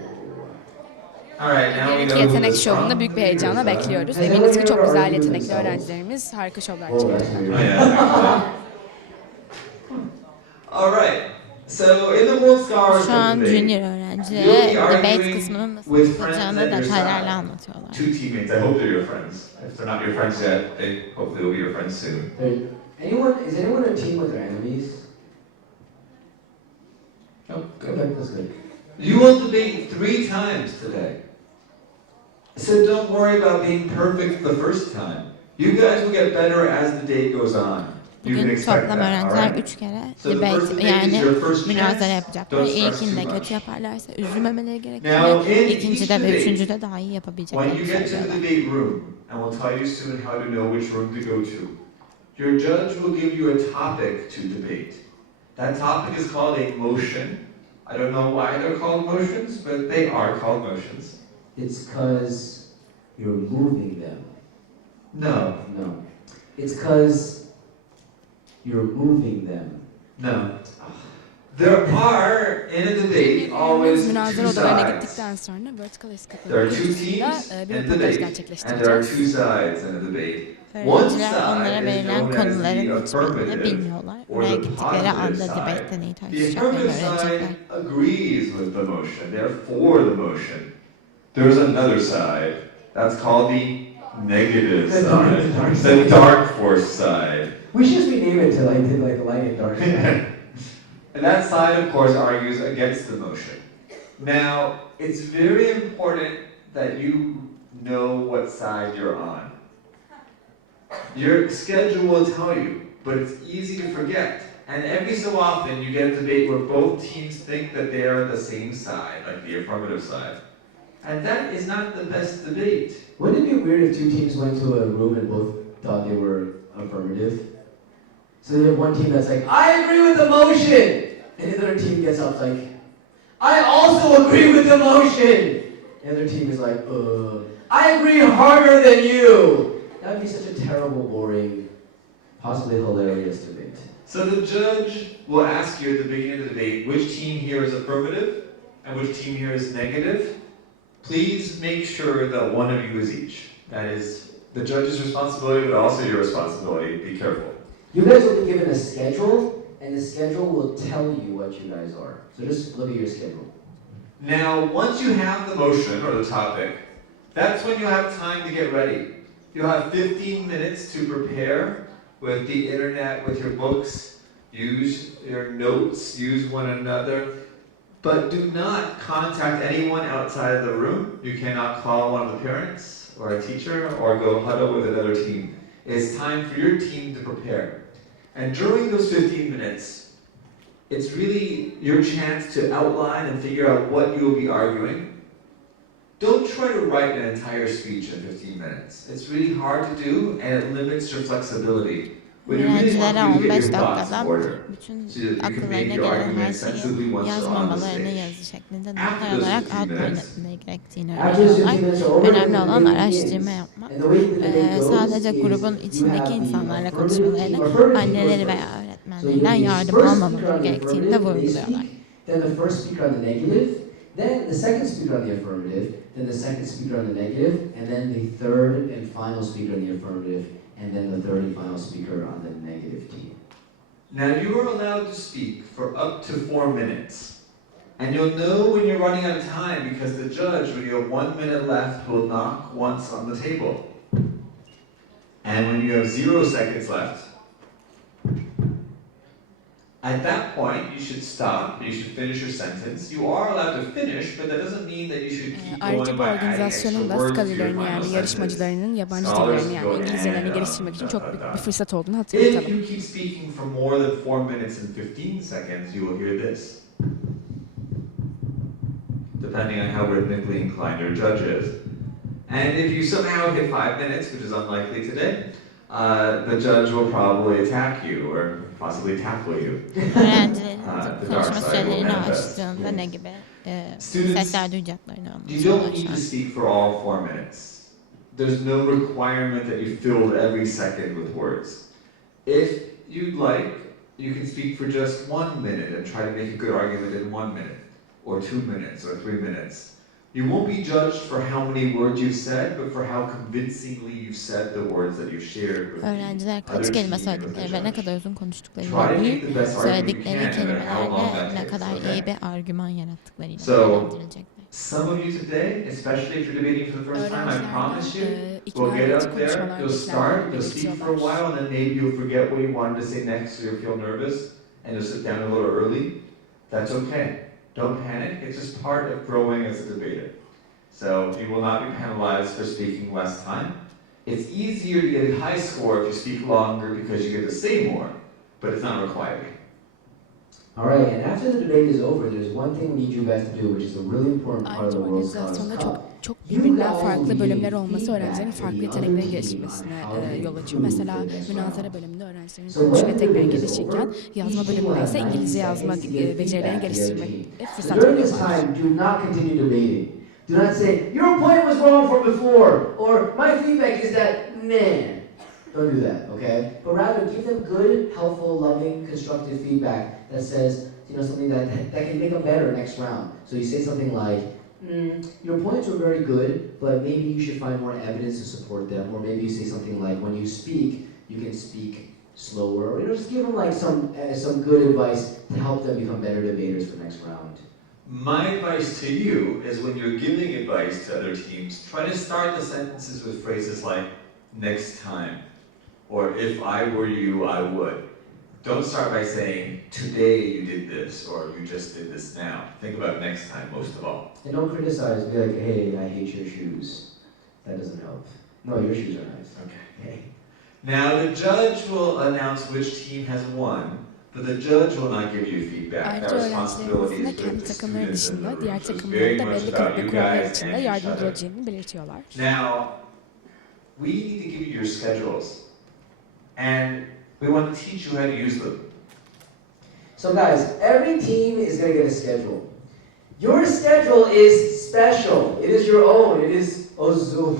Yarınki yetenek şovunda büyük bir heyecanla bekliyoruz. Eminiz ki çok güzel yetenekli öğrencilerimiz harika şovlar çıkacak. Şu an junior öğrencilere debate kısmının nasıl yapılacağını detaylarla anlatıyorlar. Two teammates. I hope they're your friends. If they're not your friends yet, they hopefully will be your friends soon. Is anyone a team with their enemies? Oh, good. That's good. You will debate 3 times today. So don't worry about being perfect the first time. You guys will get better as the day goes on. Bugün toplam öğrenciler 3 kere debate yani münazara yapacaklar. İlkinde kötü yaparlarsa üzülmemeleri gerektiğini, ikincide ve üçüncüde daha iyi yapabileceklerini söylüyorlar. When you get to the debate room, and we'll tell you soon how to know which room to go to, your judge will give you a topic to debate. That topic is called a motion. I don't know why they're called motions, but they are called motions. It's because you're moving them. No. It's because you're moving them. No. There are, in a debate, always münazara 2 odalarına sides. gittikten sonra vertical escape There are 2 teams bir in a röportaj debate, and there are 2 gerçekleştireceğiz. sides in a debate. One Öğrenciler onlara side is verilen known as the konuların hiçbirini affirmative bilmiyorlar. or Oraya the gittikleri anda positive side. debate'te neyi The tartışacaklarını affirmative öğrenecekler. side agrees with the motion. They're for the motion. There's another side. That's called the negative side. The dark force side. We should just rename it to like light and dark. And that side, of course, argues against the motion. Now, it's very important that you know what side you're on. Your schedule will tell you, but it's easy to forget. And every so often, you get a debate where both teams think that they are the same side, like the affirmative side. And that is not the best debate. Wouldn't it be weird if 2 teams went to a room and both thought they were affirmative? So you have one team that's like, I agree with the motion! And the other team gets up like, I also agree with the motion! The other team is like, I agree harder than you! That would be such a terrible, boring, possibly hilarious debate. So the judge will ask you at the beginning of the debate which team here is affirmative and which team here is negative. Please make sure that one of you is each. That is the judge's responsibility, but also your responsibility. Be careful. You guys will be given a schedule, and the schedule will tell you what you guys are. So just look at your schedule. Now, once you have the motion or the topic, that's when you have time to get ready. You'll have 15 minutes to prepare with the internet, with your books. Use your notes, use one another. But do not contact anyone outside of the room. You cannot call one of the parents or a teacher or go huddle with another team. It's time for your team to prepare. And during those 15 minutes, it's really your chance to outline and figure out what you will be arguing. Don't try to write an entire speech in 15 minutes. It's really hard to do and it limits your flexibility. Öğrencilere 15 dakikada bütün akıllarına gelen her şeyi yazmamalarını yazı şeklinde notlar olarak outline etmeleri gerektiğini öğreniyorlar. Önemli olan araştırma yapmak. Sadece grubun içindeki insanlarla konuşmalarını, anneleri veya öğretmenlerinden yardım almamaları gerektiğini de vurguluyorlar. Then the first speaker on the negative, then the second speaker on the affirmative, then the second speaker on the negative, and then the third and final speaker on the affirmative, and then the third and final speaker on the negative team. Now you are allowed to speak for up to 4 minutes. And you'll know when you're running out of time because the judge, when you have 1 minute left, will knock once on the table. And when you have 0 seconds left, at that point, you should stop, you should finish your sentence. You are allowed to finish, but that doesn't mean that you should keep Ayrıca going bu by adding extra organizasyonun da words to your skavilerini final yani sentence. yarışmacılarının yabancı dillerini yani İngilizcelerini geliştirmek için çok büyük bir fırsat olduğunu hatırlatalım. If you keep speaking for more than 4 minutes and 15 seconds, you will hear this. Depending on how rhythmically inclined your judge is. And if you somehow hit 5 minutes, which is unlikely today, the judge will probably attack you or possibly tackle you. Öğrencilerin konuşma sürelerini aştığında ne gibi sesler duyacaklarını You don't anlatıyorlar need şu to an. speak for all 4 minutes. There's no requirement that you filled every second with words. If you'd like, you can speak for just 1 minute and try to make a good argument in 1 minute, or 2 minutes, or 3 minutes. You won't be judged for how many words you've said, but for how convincingly you've said the words that you've shared with Öğrenciler the other kaç kelime team söyledikleri ve ne kadar uzun Try konuştuklarıyla to değil, make the best argument you söyledikleri can, no matter how long kelimelerle that ne takes, kadar okay? iyi bir argüman yarattıklarıyla So, değerlendirilecekler. some of you today, especially if you're debating for the first time, I promise you, will ikna get edici up there, you'll konuşmalardakiler start, you'll speak for a belirtiyorlar. while, and then maybe you'll forget what you wanted to say next, so you'll feel nervous, and you'll sit down a little early. That's okay. Don't panic. It's just part of growing as a debater. So you will not be penalized for speaking less time. It's easier to get a high score if you speak longer because you get to say more, but it's not required. All right, and after the debate is over, there's one thing we need you guys to do, which is a really important part of the World Scholars Organizasyonda Cup. çok birbirinden farklı bölümler olması öğrencilerin farklı yeteneklerin gelişmesine yol açıyor. Mesela münazara bölümünde öğrencilerin konuşma yetenekleri gelişirken yazma bölümünde ise İngilizce yazma becerilerini geliştirmek fırsat During this veriyorlar. time, do not continue debating. Do not say, your point was wrong from before, or my feedback is that, meh. Don't do that, okay? But rather, give them good, helpful, loving, constructive feedback that says, something that can make them better next round. So you say something like, your points were very good, but maybe you should find more evidence to support them. Or maybe you say something like, when you speak, you can speak slower. Or just give them like some good advice to help them become better debaters for next round. My advice to you is when you're giving advice to other teams, try to start the sentences with phrases like, next time, or if I were you, I would. Don't start by saying, today you did this, or you just did this now. Think about next time, most of all. And don't criticize, be like, hey, I hate your shoes. That doesn't help. No, your shoes are nice. Okay. Now the judge will announce which team has won, but the judge will not give you feedback. That Ayrıca responsibility öğrencilerimizin is de with kendi the takımları students in the dışında room. diğer So it's takımların very da much belli about kılıklı you kurallar guys içinde and each yardımcı other. olacağını belirtiyorlar. Now, we need to give you your schedules, and we want to teach you how to use them. So guys, every team is going to get a schedule. Your schedule is special. It is your own. It is Ozel.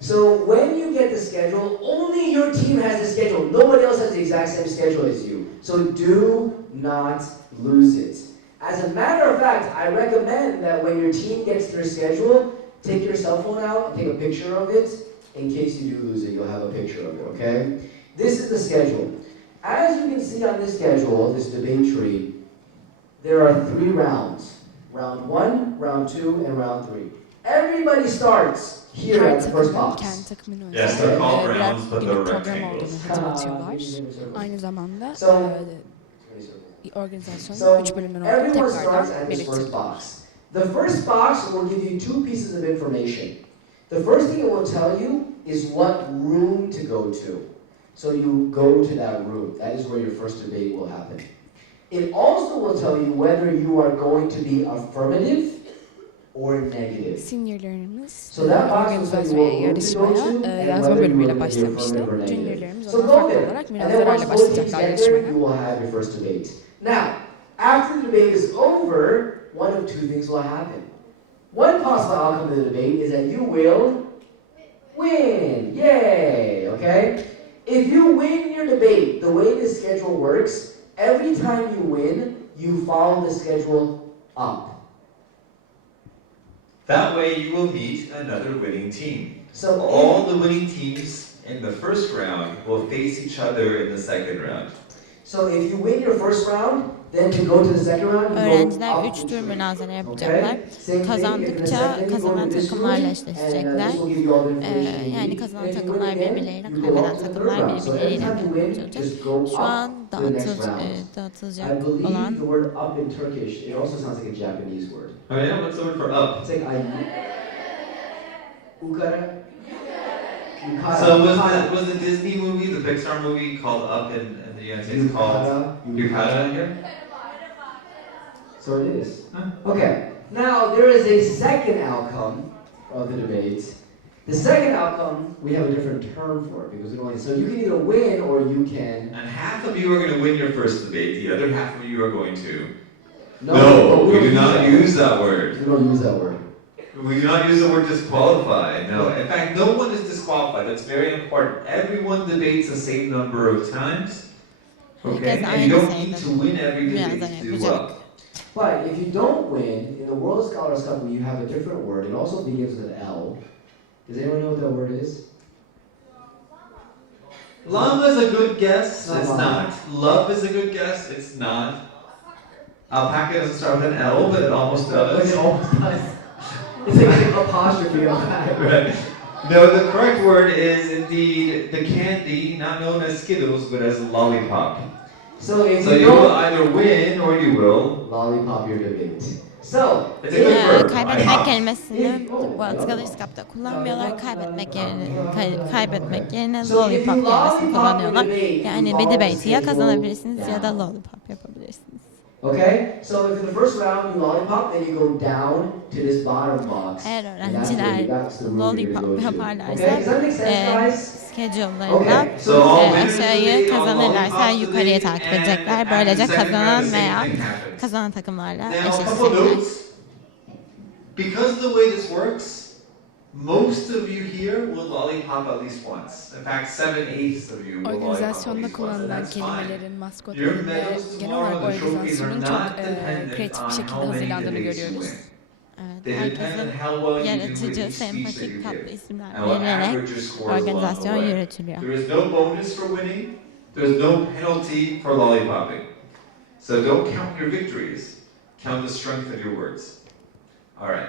So when you get the schedule, only your team has the schedule. Nobody else has the exact same schedule as you. So do not lose it. As a matter of fact, I recommend that when your team gets their schedule, take your cell phone out and take a picture of it. In case you do lose it, you'll have a picture of it, okay? This is the schedule. As you can see on this schedule, this debate tree, there are 3 rounds. Round 1, round 2, and round 3. Everybody starts here at the first box. Kendi takımının Yes, they're called birer rounds, but bir they're program rectangles. olduğunu hatırlatıyorlar. Aynı zamanda organizasyonun So 3 bölümden olduğunu everyone starts tekrardan at this first belirtiyorlar. box. The first box will give you 2 pieces of information. The first thing it will tell you is what room to go to. So you go to that room. That is where your first debate will happen. It also will tell you whether you are going to be affirmative or negative. Seniorlarımız So that box will tell you organizasyona, what room to go to yarışmaya and yazma whether you are bölümüyle going to be başlamıştı. affirmative or negative. Juniorlarımız So ona go farklı there. olarak And then once münazarayla both teams başlayacaklar get there, yarışmaya. you will have your first debate. Now, after the debate is over, one of 2 things will happen. One possible outcome of the debate is that you will win. Yay! Okay? If you win your debate, the way the schedule works, every time you win, you follow the schedule up. That way you will meet another winning team. So all the winning teams in the first round will face each other in the second round. So if you win your first round, then to go to the second round, you go Öğrenciler up 3 in tur two. münazara yapacaklar. Okay? Kazandıkça kazanan takımlarla eşleşecekler. Yani kazanan takımlar birbirleriyle, kaybeden takımlar birbirleriyle olacak. Şu an dağıtılacak olan The word up in Turkish, it also sounds like a Japanese word. Oh yeah, what's the word for up? It's like Ukara. So was the Disney movie, the Pixar movie called Up in the United States called Yukata here? So it is. Okay. Now there is a second outcome of the debate. The second outcome we have a different term for it because we don't. So you can either win or you can. And half of you are going to win your first debate. The other half of you are going to. No, we do not use that word. We don't use that word. We do not use the word disqualified. No, in fact, no one is disqualified. That's very important. Everyone debates the same number of times. Okay, and you don't need to win every debate to do well. But if you don't win, in the World Scholars Cup, you have a different word. It also begins with an L. Does anyone know what that word is? Llama is a good guess. It's not. Love is a good guess. It's not. Alpaca doesn't start with an L, but it almost does. It almost does. It's like an apostrophe on that. Right. No, the correct word is indeed the candy, not known as Skittles, but as lollipop. So if So you will either win or you will lollipop your debate. So, it's a good verb. Kaybetmek kelimesini World Scholars Cup'ta kullanmıyorlar. Kaybetmek yerine lollipop kelimesini kullanıyorlar. Yani bir debate'i ya kazanabilirsiniz ya da lollipop yapabilirsiniz. Okay, so if in the first round you lollipop, then you go down to this bottom box. Eğer öğrenciler lollipop yaparlarsa schedule'larında aşağıyı kazanırlarsa yukarıya takip edecekler. Böylece kazanan veya kazanan takımlarla eşleşecekler. Because of the way this works, most of you here will lollipop at least once. In fact, 7/8 of you will lollipop Organizasyonda at least once, and kullanılan that's fine. kelimelerin, maskotların ve genel olarak organizasyonun çok kreatif bir şekilde hazırlandığını görüyoruz. Evet, herkesin yaratıcı, sempatik, tatlı isimler verilerek organizasyon yürütülüyor. There is no bonus for winning. There's no penalty for lollipopping. So don't count your victories. Count the strength of your words. All right.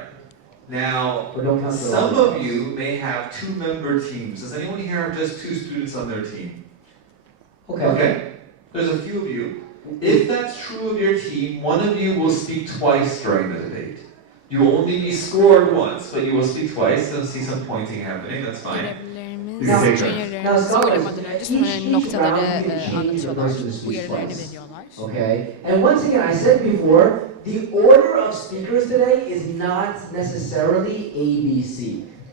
Now, some of you may have 2-member teams. Does anyone here have just 2 students on their team? Okay. There's a few of you. If that's true of your team, one of you will speak twice during the debate. You will only be scored once, but you will speak twice. You'll see some pointing happening. That's fine. Oynamadan önce sonra noktaları anlatıyorlar, uyarılarını veriyorlar. Okay, and once again, I said before, the order of speakers today is not necessarily ABC.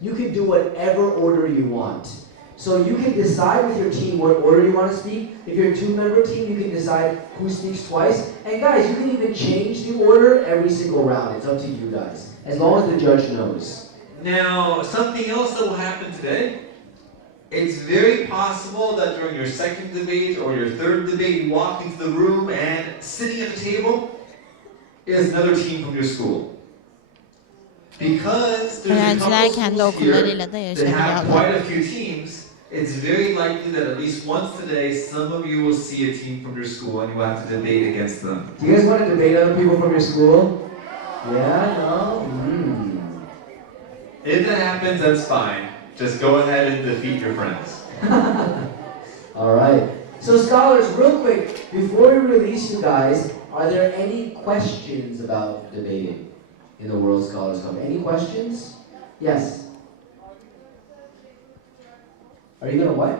You can do whatever order you want. So you can decide with your team what order you want to speak. If you're a 2-member team, you can decide who speaks twice. And guys, you can even change the order every single round. It's up to you guys, as long as the judge knows. Now, something else that will happen today. It's very possible that during your second debate or your third debate, you walk into the room and sitting at the table is another team from your school. Because there's a couple schools here that have quite a few teams, it's very likely that at least once today, some of you will see a team from your school and you will have to debate against them. Do you guys want to debate other people from your school? Yeah, no? If that happens, that's fine. Just go ahead and defeat your friends. All right. So scholars, real quick, before we release you guys, are there any questions about debating in the World Scholars Cup? Any questions? Yes. Are you gonna what?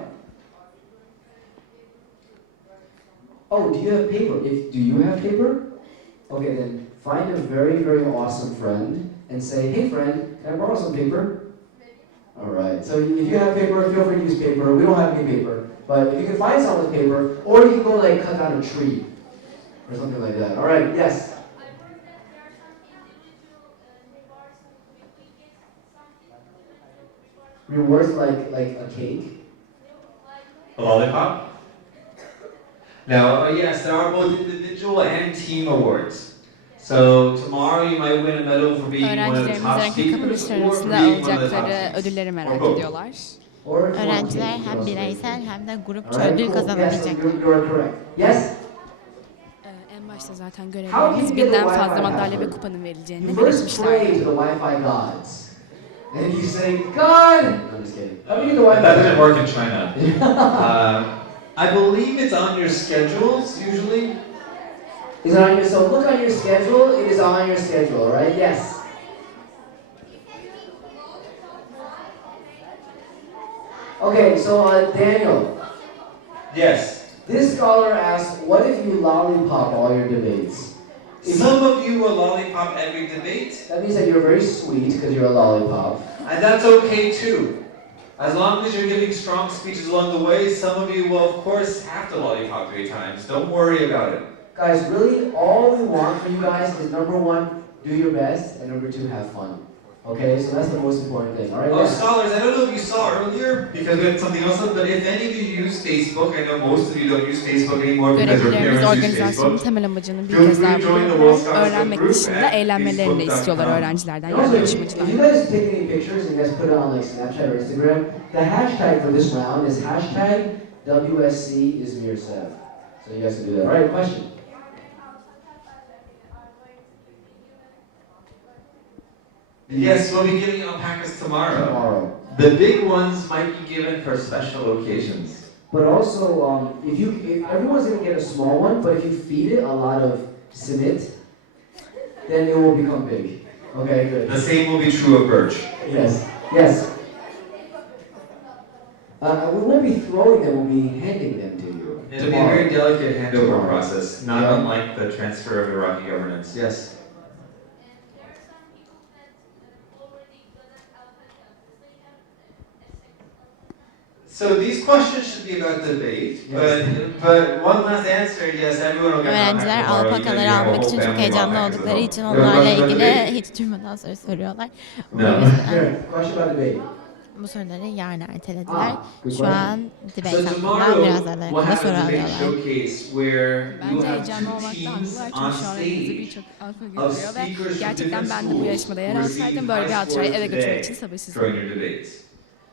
Oh, do you have paper? Do you have paper? Okay, then find a very, very awesome friend and say, hey friend, can I borrow some paper? All right, so if you have paper, feel free to use paper. We don't have any paper, but if you can find someone with paper, or you can go like cut down a tree or something like that. All right, yes. Rewards like a cake? A lollipop? Now, yes, there are both individual and team awards. So tomorrow you might win a medal for being one of the top speakers or for being one of the top speakers. Ödülleri merak ediyorlar. Öğrenciler hem bireysel hem de grupça ödül kazanabilecekler. Yes. En başta zaten görevlerimiz binden fazla madalya ve kupanın verileceğini belirtmişlerdi. And you say, God! I'm just kidding. That doesn't work in China. I believe it's on your schedules, usually. Is it on your, so look on your schedule, it is on your schedule, right? Yes. Okay, so Daniel. Yes. This scholar asks, what if you lollipop all your debates? Some of you will lollipop every debate. That means that you're very sweet because you're a lollipop. And that's okay too. As long as you're giving strong speeches along the way, some of you will of course have to lollipop 3 times. Don't worry about it. Guys, really all we want for you guys is number 1, do your best, and number 2, have fun. Okay, so that's the most important thing. All right. Oh, scholars, I don't know if you saw earlier because we had something else up, but if any of you use Facebook, I know most of you don't use Facebook anymore because your Görevlilerimiz parents use organizasyonun Facebook. temel amacını bir Feel kez free daha to join the vurguluyorlar. World Scholars Öğrenmek Group dışında at eğlenmelerini de istiyorlar facebook.com. öğrencilerden, And yani also, yarışmacılar. if you guys take any pictures and you guys put it on like Snapchat or Instagram, the hashtag for this round is hashtag WSC İzmir SEV. So you guys can do that. All right, question. Yes, we'll be giving alpacas tomorrow. Tomorrow. The big ones might be given for special occasions. But also, if everyone's gonna get a small one, but if you feed it a lot of simit, then it will become big. Okay, good. The same will be true of birch. Yes, yes. We won't be throwing them, we'll be handing them to you. It'll be a very delicate handover process, not unlike the transfer of Iraqi governance. Yes. So these questions should be about debate, but one last answer, yes, everyone will get Öğrenciler alpakaları almak için çok heyecanlı oldukları için onlarla ilgili hiç durmadan soru soruyorlar. O yüzden bu soruları yarın ertelediler. Şu an debate hakkında biraz aralarında soru alıyorlar. Bence heyecanlı olmakta haklılar çünkü şu an elimizde birçok alfa görülüyor ve gerçekten ben de bu yarışmada yer alsaydım böyle bir hatırayı eve götürmek için sabırsızım.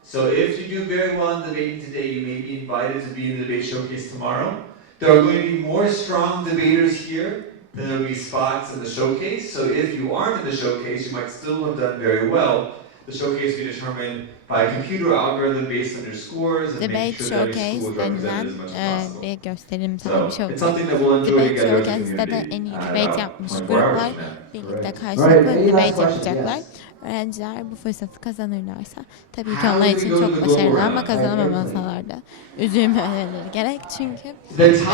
So if you do very well in debating today, you may be invited to be in the debate showcase tomorrow. There are going to be more strong debaters here than there will be spots in the showcase. So if you aren't in the showcase, you might still have done very well. The showcase will be determined by a computer algorithm based on your scores and making Debate sure that every Showcase school is denilen represented as much as possible. bir gösterimsel bir So şey it's olacak. something that we'll enjoy Debate together as a Showcase'de de en iyi community. debate yapmış 24 gruplar hours, man. birlikte Right, karşılıklı any debate last question? yapacaklar. Yes. Öğrenciler bu fırsatı kazanırlarsa tabii ki How onlar do için we go to çok the global başarılı round? ama kazanamamasalar da üzülmemeleri gerek çünkü The top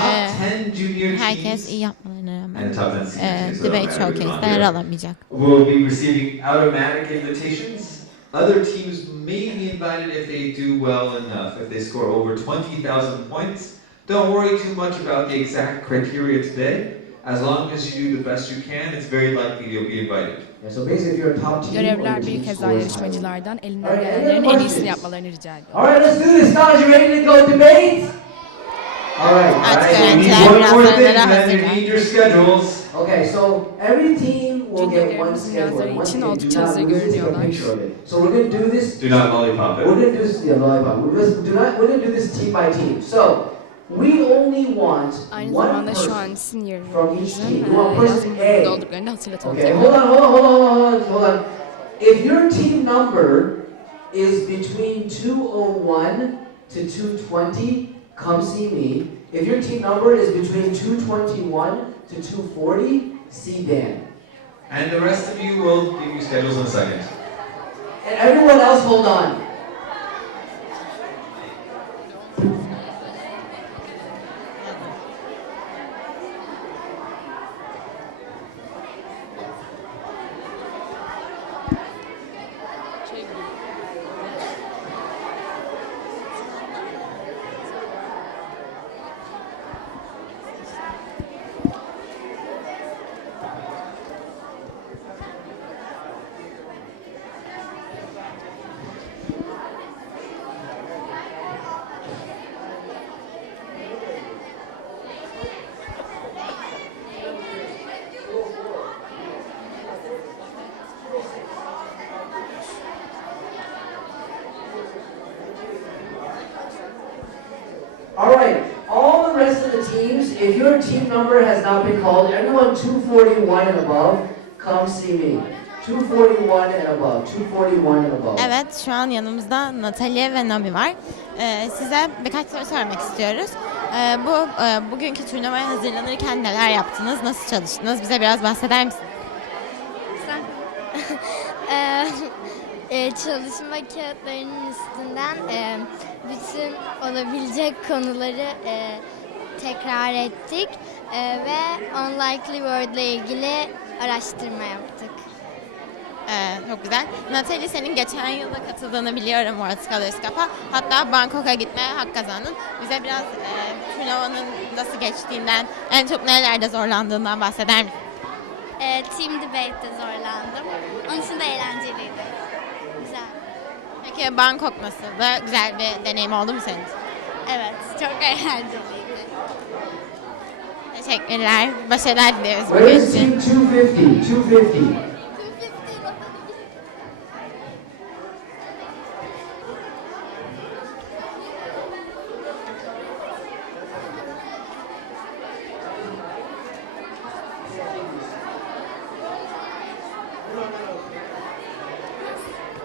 10 junior herkes teams iyi yapmalarına and rağmen the top 10 senior teams debate showcase'de yer alamayacak. will be receiving automatic invitations. Other teams may be invited if they do well enough, if they score over 20,000 points. Don't worry too much about the exact criteria today. As long as you do the best you can, it's very likely you'll be invited. Yeah, so basically if you're a top team, Görevliler bir kez daha yarışmacılardan elinden gelenlerin en iyisini yapmalarını rica ediyor. All right, let's do this. Scholars, you ready to go debate? All right. Artık You need öğrenciler one more thing, birazdan then you hazırlar. need your schedules. Okay, so every team will get one Juniorlarımızın schedule. yazları One için schedule. oldukça Do not hazır lose this, take a görünüyorlar. picture of it. So we're going to do this. Do not lollipop We're it. going to do this, lollipop. We're going to do this team by team. So we only want Aynı one zamanda şu person. an from each senior'ımızın team. You want person yazmalarını A. dolduklarını hatırlatalım. Okay, hold on. If your team number is between 201 to 220, come see me. If your team number is between 221 to 240, see Dan. And the rest of you will give you schedules in a second. And everyone else, hold on. All right, all the rest of the teams, if your team number has not been called, everyone 241 and above, come see me. 241 and above, 241 and above. Evet, şu an yanımızda Natalia ve Nabi var. Size birkaç soru sormak istiyoruz. Bugünkü turnuvaya hazırlanırken neler yaptınız, nasıl çalıştınız? Bize biraz bahseder misiniz? Çalışma kağıtlarının üstünden bütün olabilecek konuları tekrar ettik ve unlikely word ile ilgili araştırma yaptık. Çok güzel. Natalie, senin geçen yılda katıldığını biliyorum World Scholars Cup'a. Hatta Bangkok'a gitmeye hak kazandın. Bize biraz turnuvanın nasıl geçtiğinden, en çok nelerde zorlandığından bahseder misin? Team debate'de zorlandım. Onun için de eğlenceliydi. Peki Bangkok nasıldı? Güzel bir deneyim oldu mu senin için? Evet, çok eğlenceliydi. Teşekkürler. Başarılar diliyoruz bugün Where is için. team 250? 250.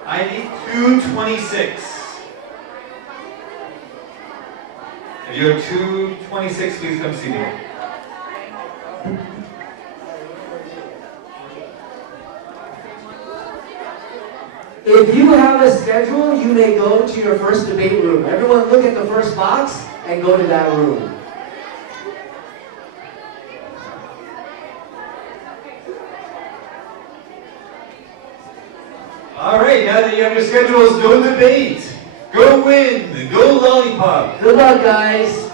I need 226. If you're 226, please come see me. If you have a schedule, you may go to your first debate room. Everyone look at the first box and go to that room. All right, now that you have your schedules, go debate, go win, go lollipop. Good luck, guys.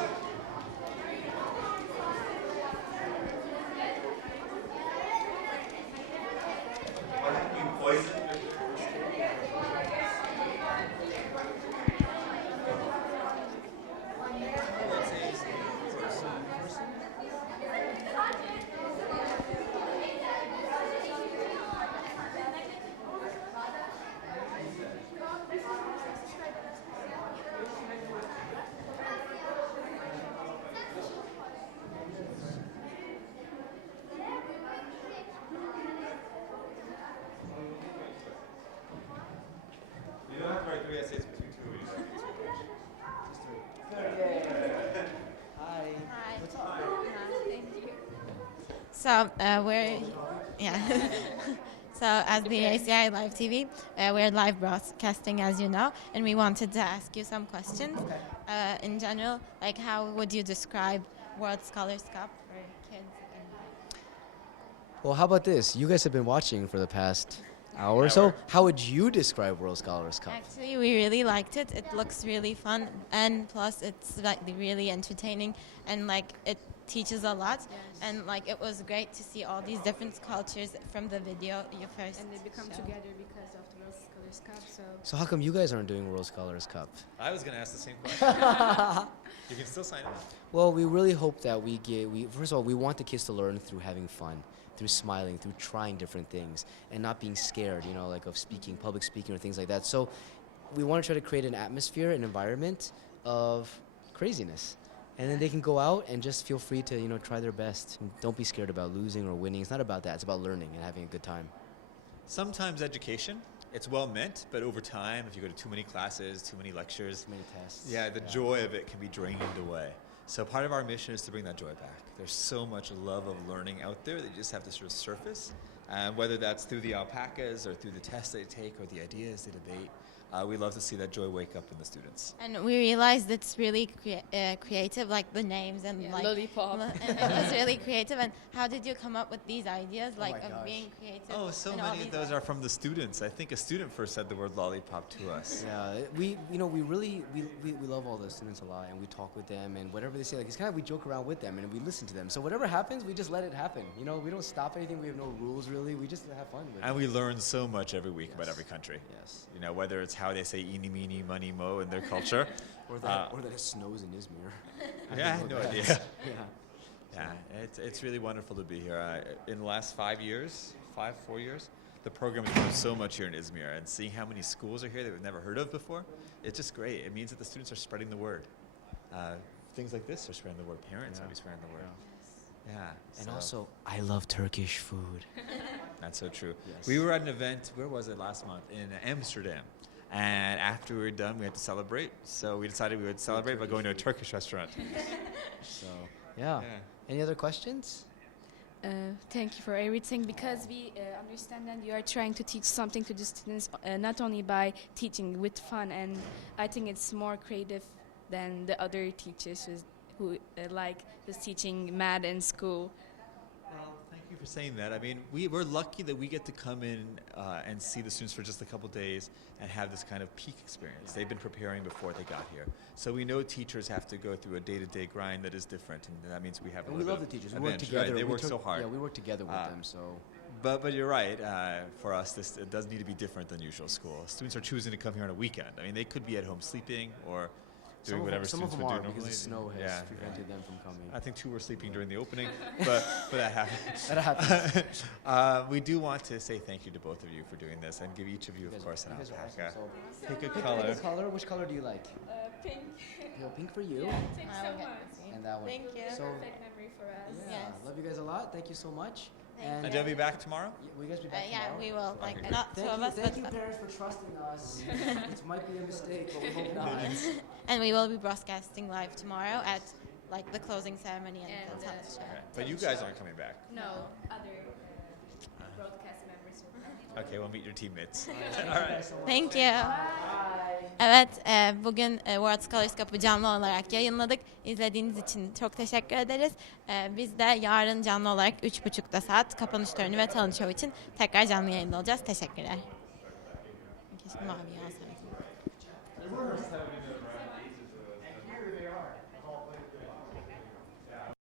You don't have to write 3 essays between 2 of you. Just 3. Hi. What's up? So so as the ACI Live TV, we're live broadcasting, as you know, and we wanted to ask you some questions. In general, like how would you describe World Scholars Cup for kids? Well, how about this? You guys have been watching for the past hour or so. How would you describe World Scholars Cup? Actually, we really liked it. It looks really fun, and plus it's like really entertaining, and like it teaches a lot. And like it was great to see all these different cultures from the video you first. And they become showed. together because of the World Scholars Cup. So how come you guys aren't doing World Scholars Cup? I was going to ask the same question. You can still sign up. Well, we really hope that first of all, we want the kids to learn through having fun, through smiling, through trying different things, and not being scared, like of speaking, public speaking or things like that. So we want to try to create an atmosphere, an environment of craziness. And then they can go out and just feel free to, try their best. Don't be scared about losing or winning. It's not about that. It's about learning and having a good time. Sometimes education, it's well meant, but over time, if you go to too many classes, too many lectures, Too many tests. yeah, the joy of it can be drained away. So part of our mission is to bring that joy back. There's so much love of learning out there that you just have to sort of surface. Whether that's through the alpacas or through the tests they take or the ideas they debate, we love to see that joy wake up in the students. And we realized it's really creative, like the names and like lollipop. and it was really creative. And how did you come up with these ideas, like my of gosh. being creative? Oh, so and all many of these those are from the students. I think a student first said the word lollipop to us. Yeah, we love all the students a lot, and we talk with them, and whatever they say, like it's kind of we joke around with them, and we listen to them. So whatever happens, we just let it happen. We don't stop anything. We have no rules really. We just have fun with it. And we learn so much every week about every country. Yes. Whether it's how they say eeny, meeny, money, mo in their culture. Or that it snows in Izmir. Yeah, I had no that. idea. Yeah. Yeah, it's really wonderful to be here. In the last 4 years, the program has grown so much here in Izmir, and seeing how many schools are here that we've never heard of before, it's just great. It means that the students are spreading the word. Things like this are spreading the word. Parents are spreading the word. Yeah. And so also, I love Turkish food. that's so true. Yes. We were at an event, where was it last month? In Amsterdam. And after we were done, we had to celebrate. So we decided we would celebrate by going to a Turkish restaurant. So, yeah. Any other questions? Thank you for everything, because we understand that you are trying to teach something to the students, not only by teaching with fun, and I think it's more creative than the other teachers who like just teaching math in school. Well, thank you for saying that. I mean, we're lucky that we get to come in and see the students for just a couple days and have this kind of peak experience. They've been preparing before they got here. So we know teachers have to go through a day-to-day grind that is different, and that means we have a And little we love bit the teachers. of We work advantage, together. right? They work so hard. Yeah, we work together with them. So But you're right. For us, it does need to be different than usual school. Students are choosing to come here on a weekend. I mean, they could be at home sleeping or doing whatever students would do normally. Because the snow has prevented them from coming. I think 2 were sleeping during the opening, but that happens. That happens. We do want to say thank you to both of you for doing this and give each of you, of course, an alpaca. Awesome. Pick a color. Pick a color. Which color do you like? Pink. Pink for you. Yeah, thanks so much. And that one. Thank you. So, Perfect memory for us. yeah, love you guys a lot. Thank you so much. And they'll be back tomorrow? Will you guys be back tomorrow? Yeah, we will. Like, Okay. not two of us, Thank you, but parents, for trusting us. It might be a mistake, but we hope not. and we will be broadcasting live tomorrow at like the closing ceremony and the talent show. Okay. But you guys aren't coming back. No, other broadcast members will come. Okay, we'll meet your teammates. Thank you. Evet, bugün World Scholars Cup'ı canlı olarak yayınladık. İzlediğiniz için çok teşekkür ederiz. Biz de yarın canlı olarak 3.30'da saat kapanış töreni ve talent show için tekrar canlı yayında olacağız. Teşekkürler. Keşke mavi alsaydım.